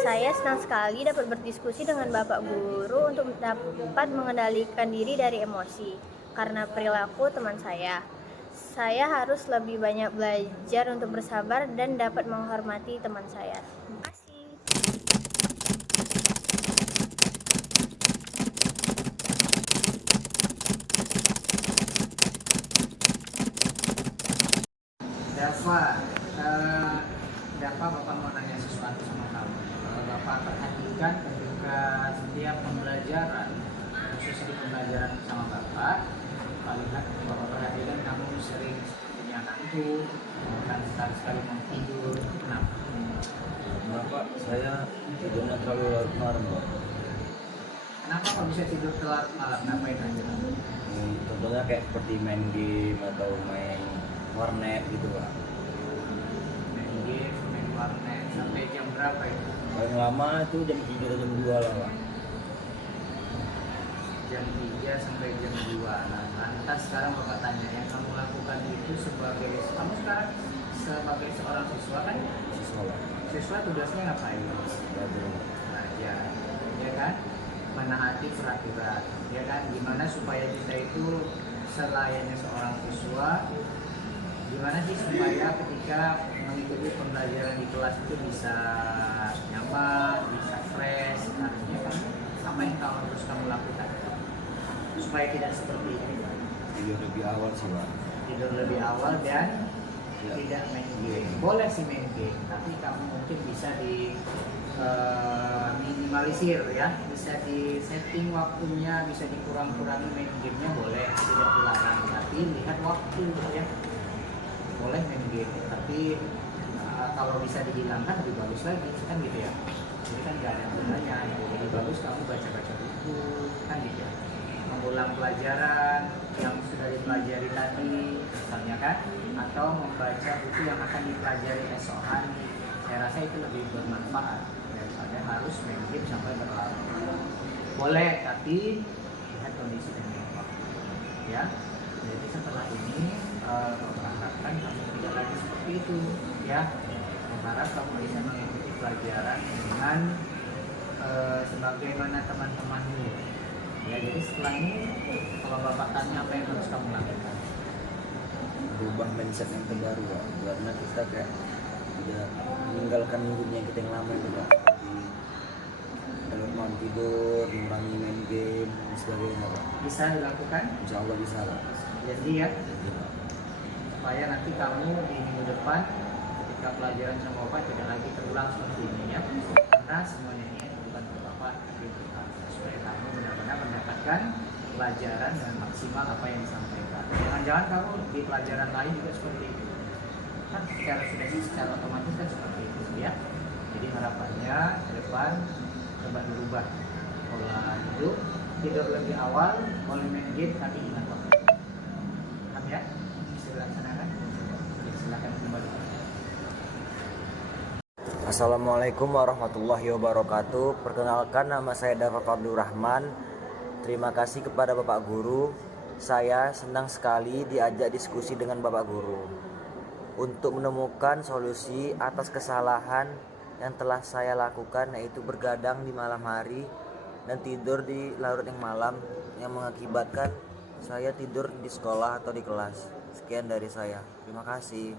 Saya senang sekali dapat berdiskusi dengan Bapak Guru untuk dapat mengendalikan diri dari emosi karena perilaku teman saya. Saya harus lebih banyak belajar untuk bersabar dan dapat menghormati teman saya. Terima kasih. Dapa, Bapak mau nanya sesuatu sama kamu. Kalau Bapak perhatikan ketika setiap pembelajaran, khusus di pembelajaran sama Bapak lihat Bapak perhatikan kamu sering sepertinya ngantuk, dan sekali mau tidur. Kenapa? Bapak, saya tidurnya terlalu larut malam, Pak. Kenapa kok bisa tidur telat malam? Ngapain aja? Contohnya kayak seperti main game atau main warnet gitu Pak. Main game, main warnet sampai jam berapa itu? Paling lama itu jam 3 atau jam 2 lah Pak. Jam 3 sampai jam 2. Nah, lantas sekarang Bapak tanya, yang kamu lakukan itu sebagai, kamu sekarang sebagai seorang siswa kan? Siswa tugasnya ngapain? Belajar, ya kan? Menaati peraturan, ya kan? Gimana supaya kita itu selayaknya seorang siswa, gimana sih supaya ketika mengikuti pembelajaran di kelas itu bisa nyaman, bisa fresh, artinya kan apa yang harus kamu lakukan supaya tidak seperti ini? Tidur lebih awal sih Pak. Tidur lebih awal dan tidak main game. Boleh sih main game, tapi kamu mungkin bisa di minimalisir ya, bisa di setting waktunya, bisa dikurang-kurangi main gamenya, boleh, tidak dilarang, tapi lihat waktu ya. Boleh main game, tapi kalau bisa dihilangkan lebih bagus lagi kan gitu ya. Jadi kan nggak ada gunanya, jadi bagus kamu baca-baca buku kan gitu ya. Mengulang pelajaran yang sudah dipelajari tadi misalnya kan, atau membaca buku yang akan dipelajari esok hari. Saya rasa itu lebih bermanfaat daripada harus main game sampai berlarut. Boleh, tapi lihat kondisi dan waktu ya. Jadi setelah ini mengharapkan kamu tidak lagi seperti itu ya. Mengharap kamu bisa mengikuti pelajaran dengan sebagaimana teman-temanmu ya. Jadi setelah ini kalau Bapak tanya apa yang harus kamu lakukan, Berubah mindset yang terbaru Pak, karena kita kayak udah meninggalkan dunia kita yang lama itu Pak. Kalau mau tidur, mengurangi main game dan sebagainya Pak. bisa dilakukan? Insya Allah bisa Pak. Jadi ya, supaya nanti kamu di minggu depan ketika pelajaran sama Bapak tidak lagi terulang seperti ini ya. Karena semuanya ini bukan untuk Bapak, tapi untuk kamu, supaya kamu benar-benar mendapatkan pelajaran dengan maksimal apa yang disampaikan. Jangan-jangan kamu di pelajaran lain juga seperti itu. Kan secara otomatis kan seperti itu ya. Jadi harapannya ke depan coba dirubah pola hidup, tidur lebih awal, boleh main game tapi ingat waktu. Paham ya? Bisa dilaksanakan? Silakan kembali. Assalamualaikum warahmatullahi wabarakatuh. Perkenalkan, nama saya Dafa Fadlur Rahman. Terima kasih kepada Bapak Guru. Saya senang sekali diajak diskusi dengan Bapak Guru untuk menemukan solusi atas kesalahan yang telah saya lakukan, yaitu bergadang di malam hari dan tidur di larut yang malam, yang mengakibatkan saya tidur di sekolah atau di kelas. Sekian dari saya. Terima kasih.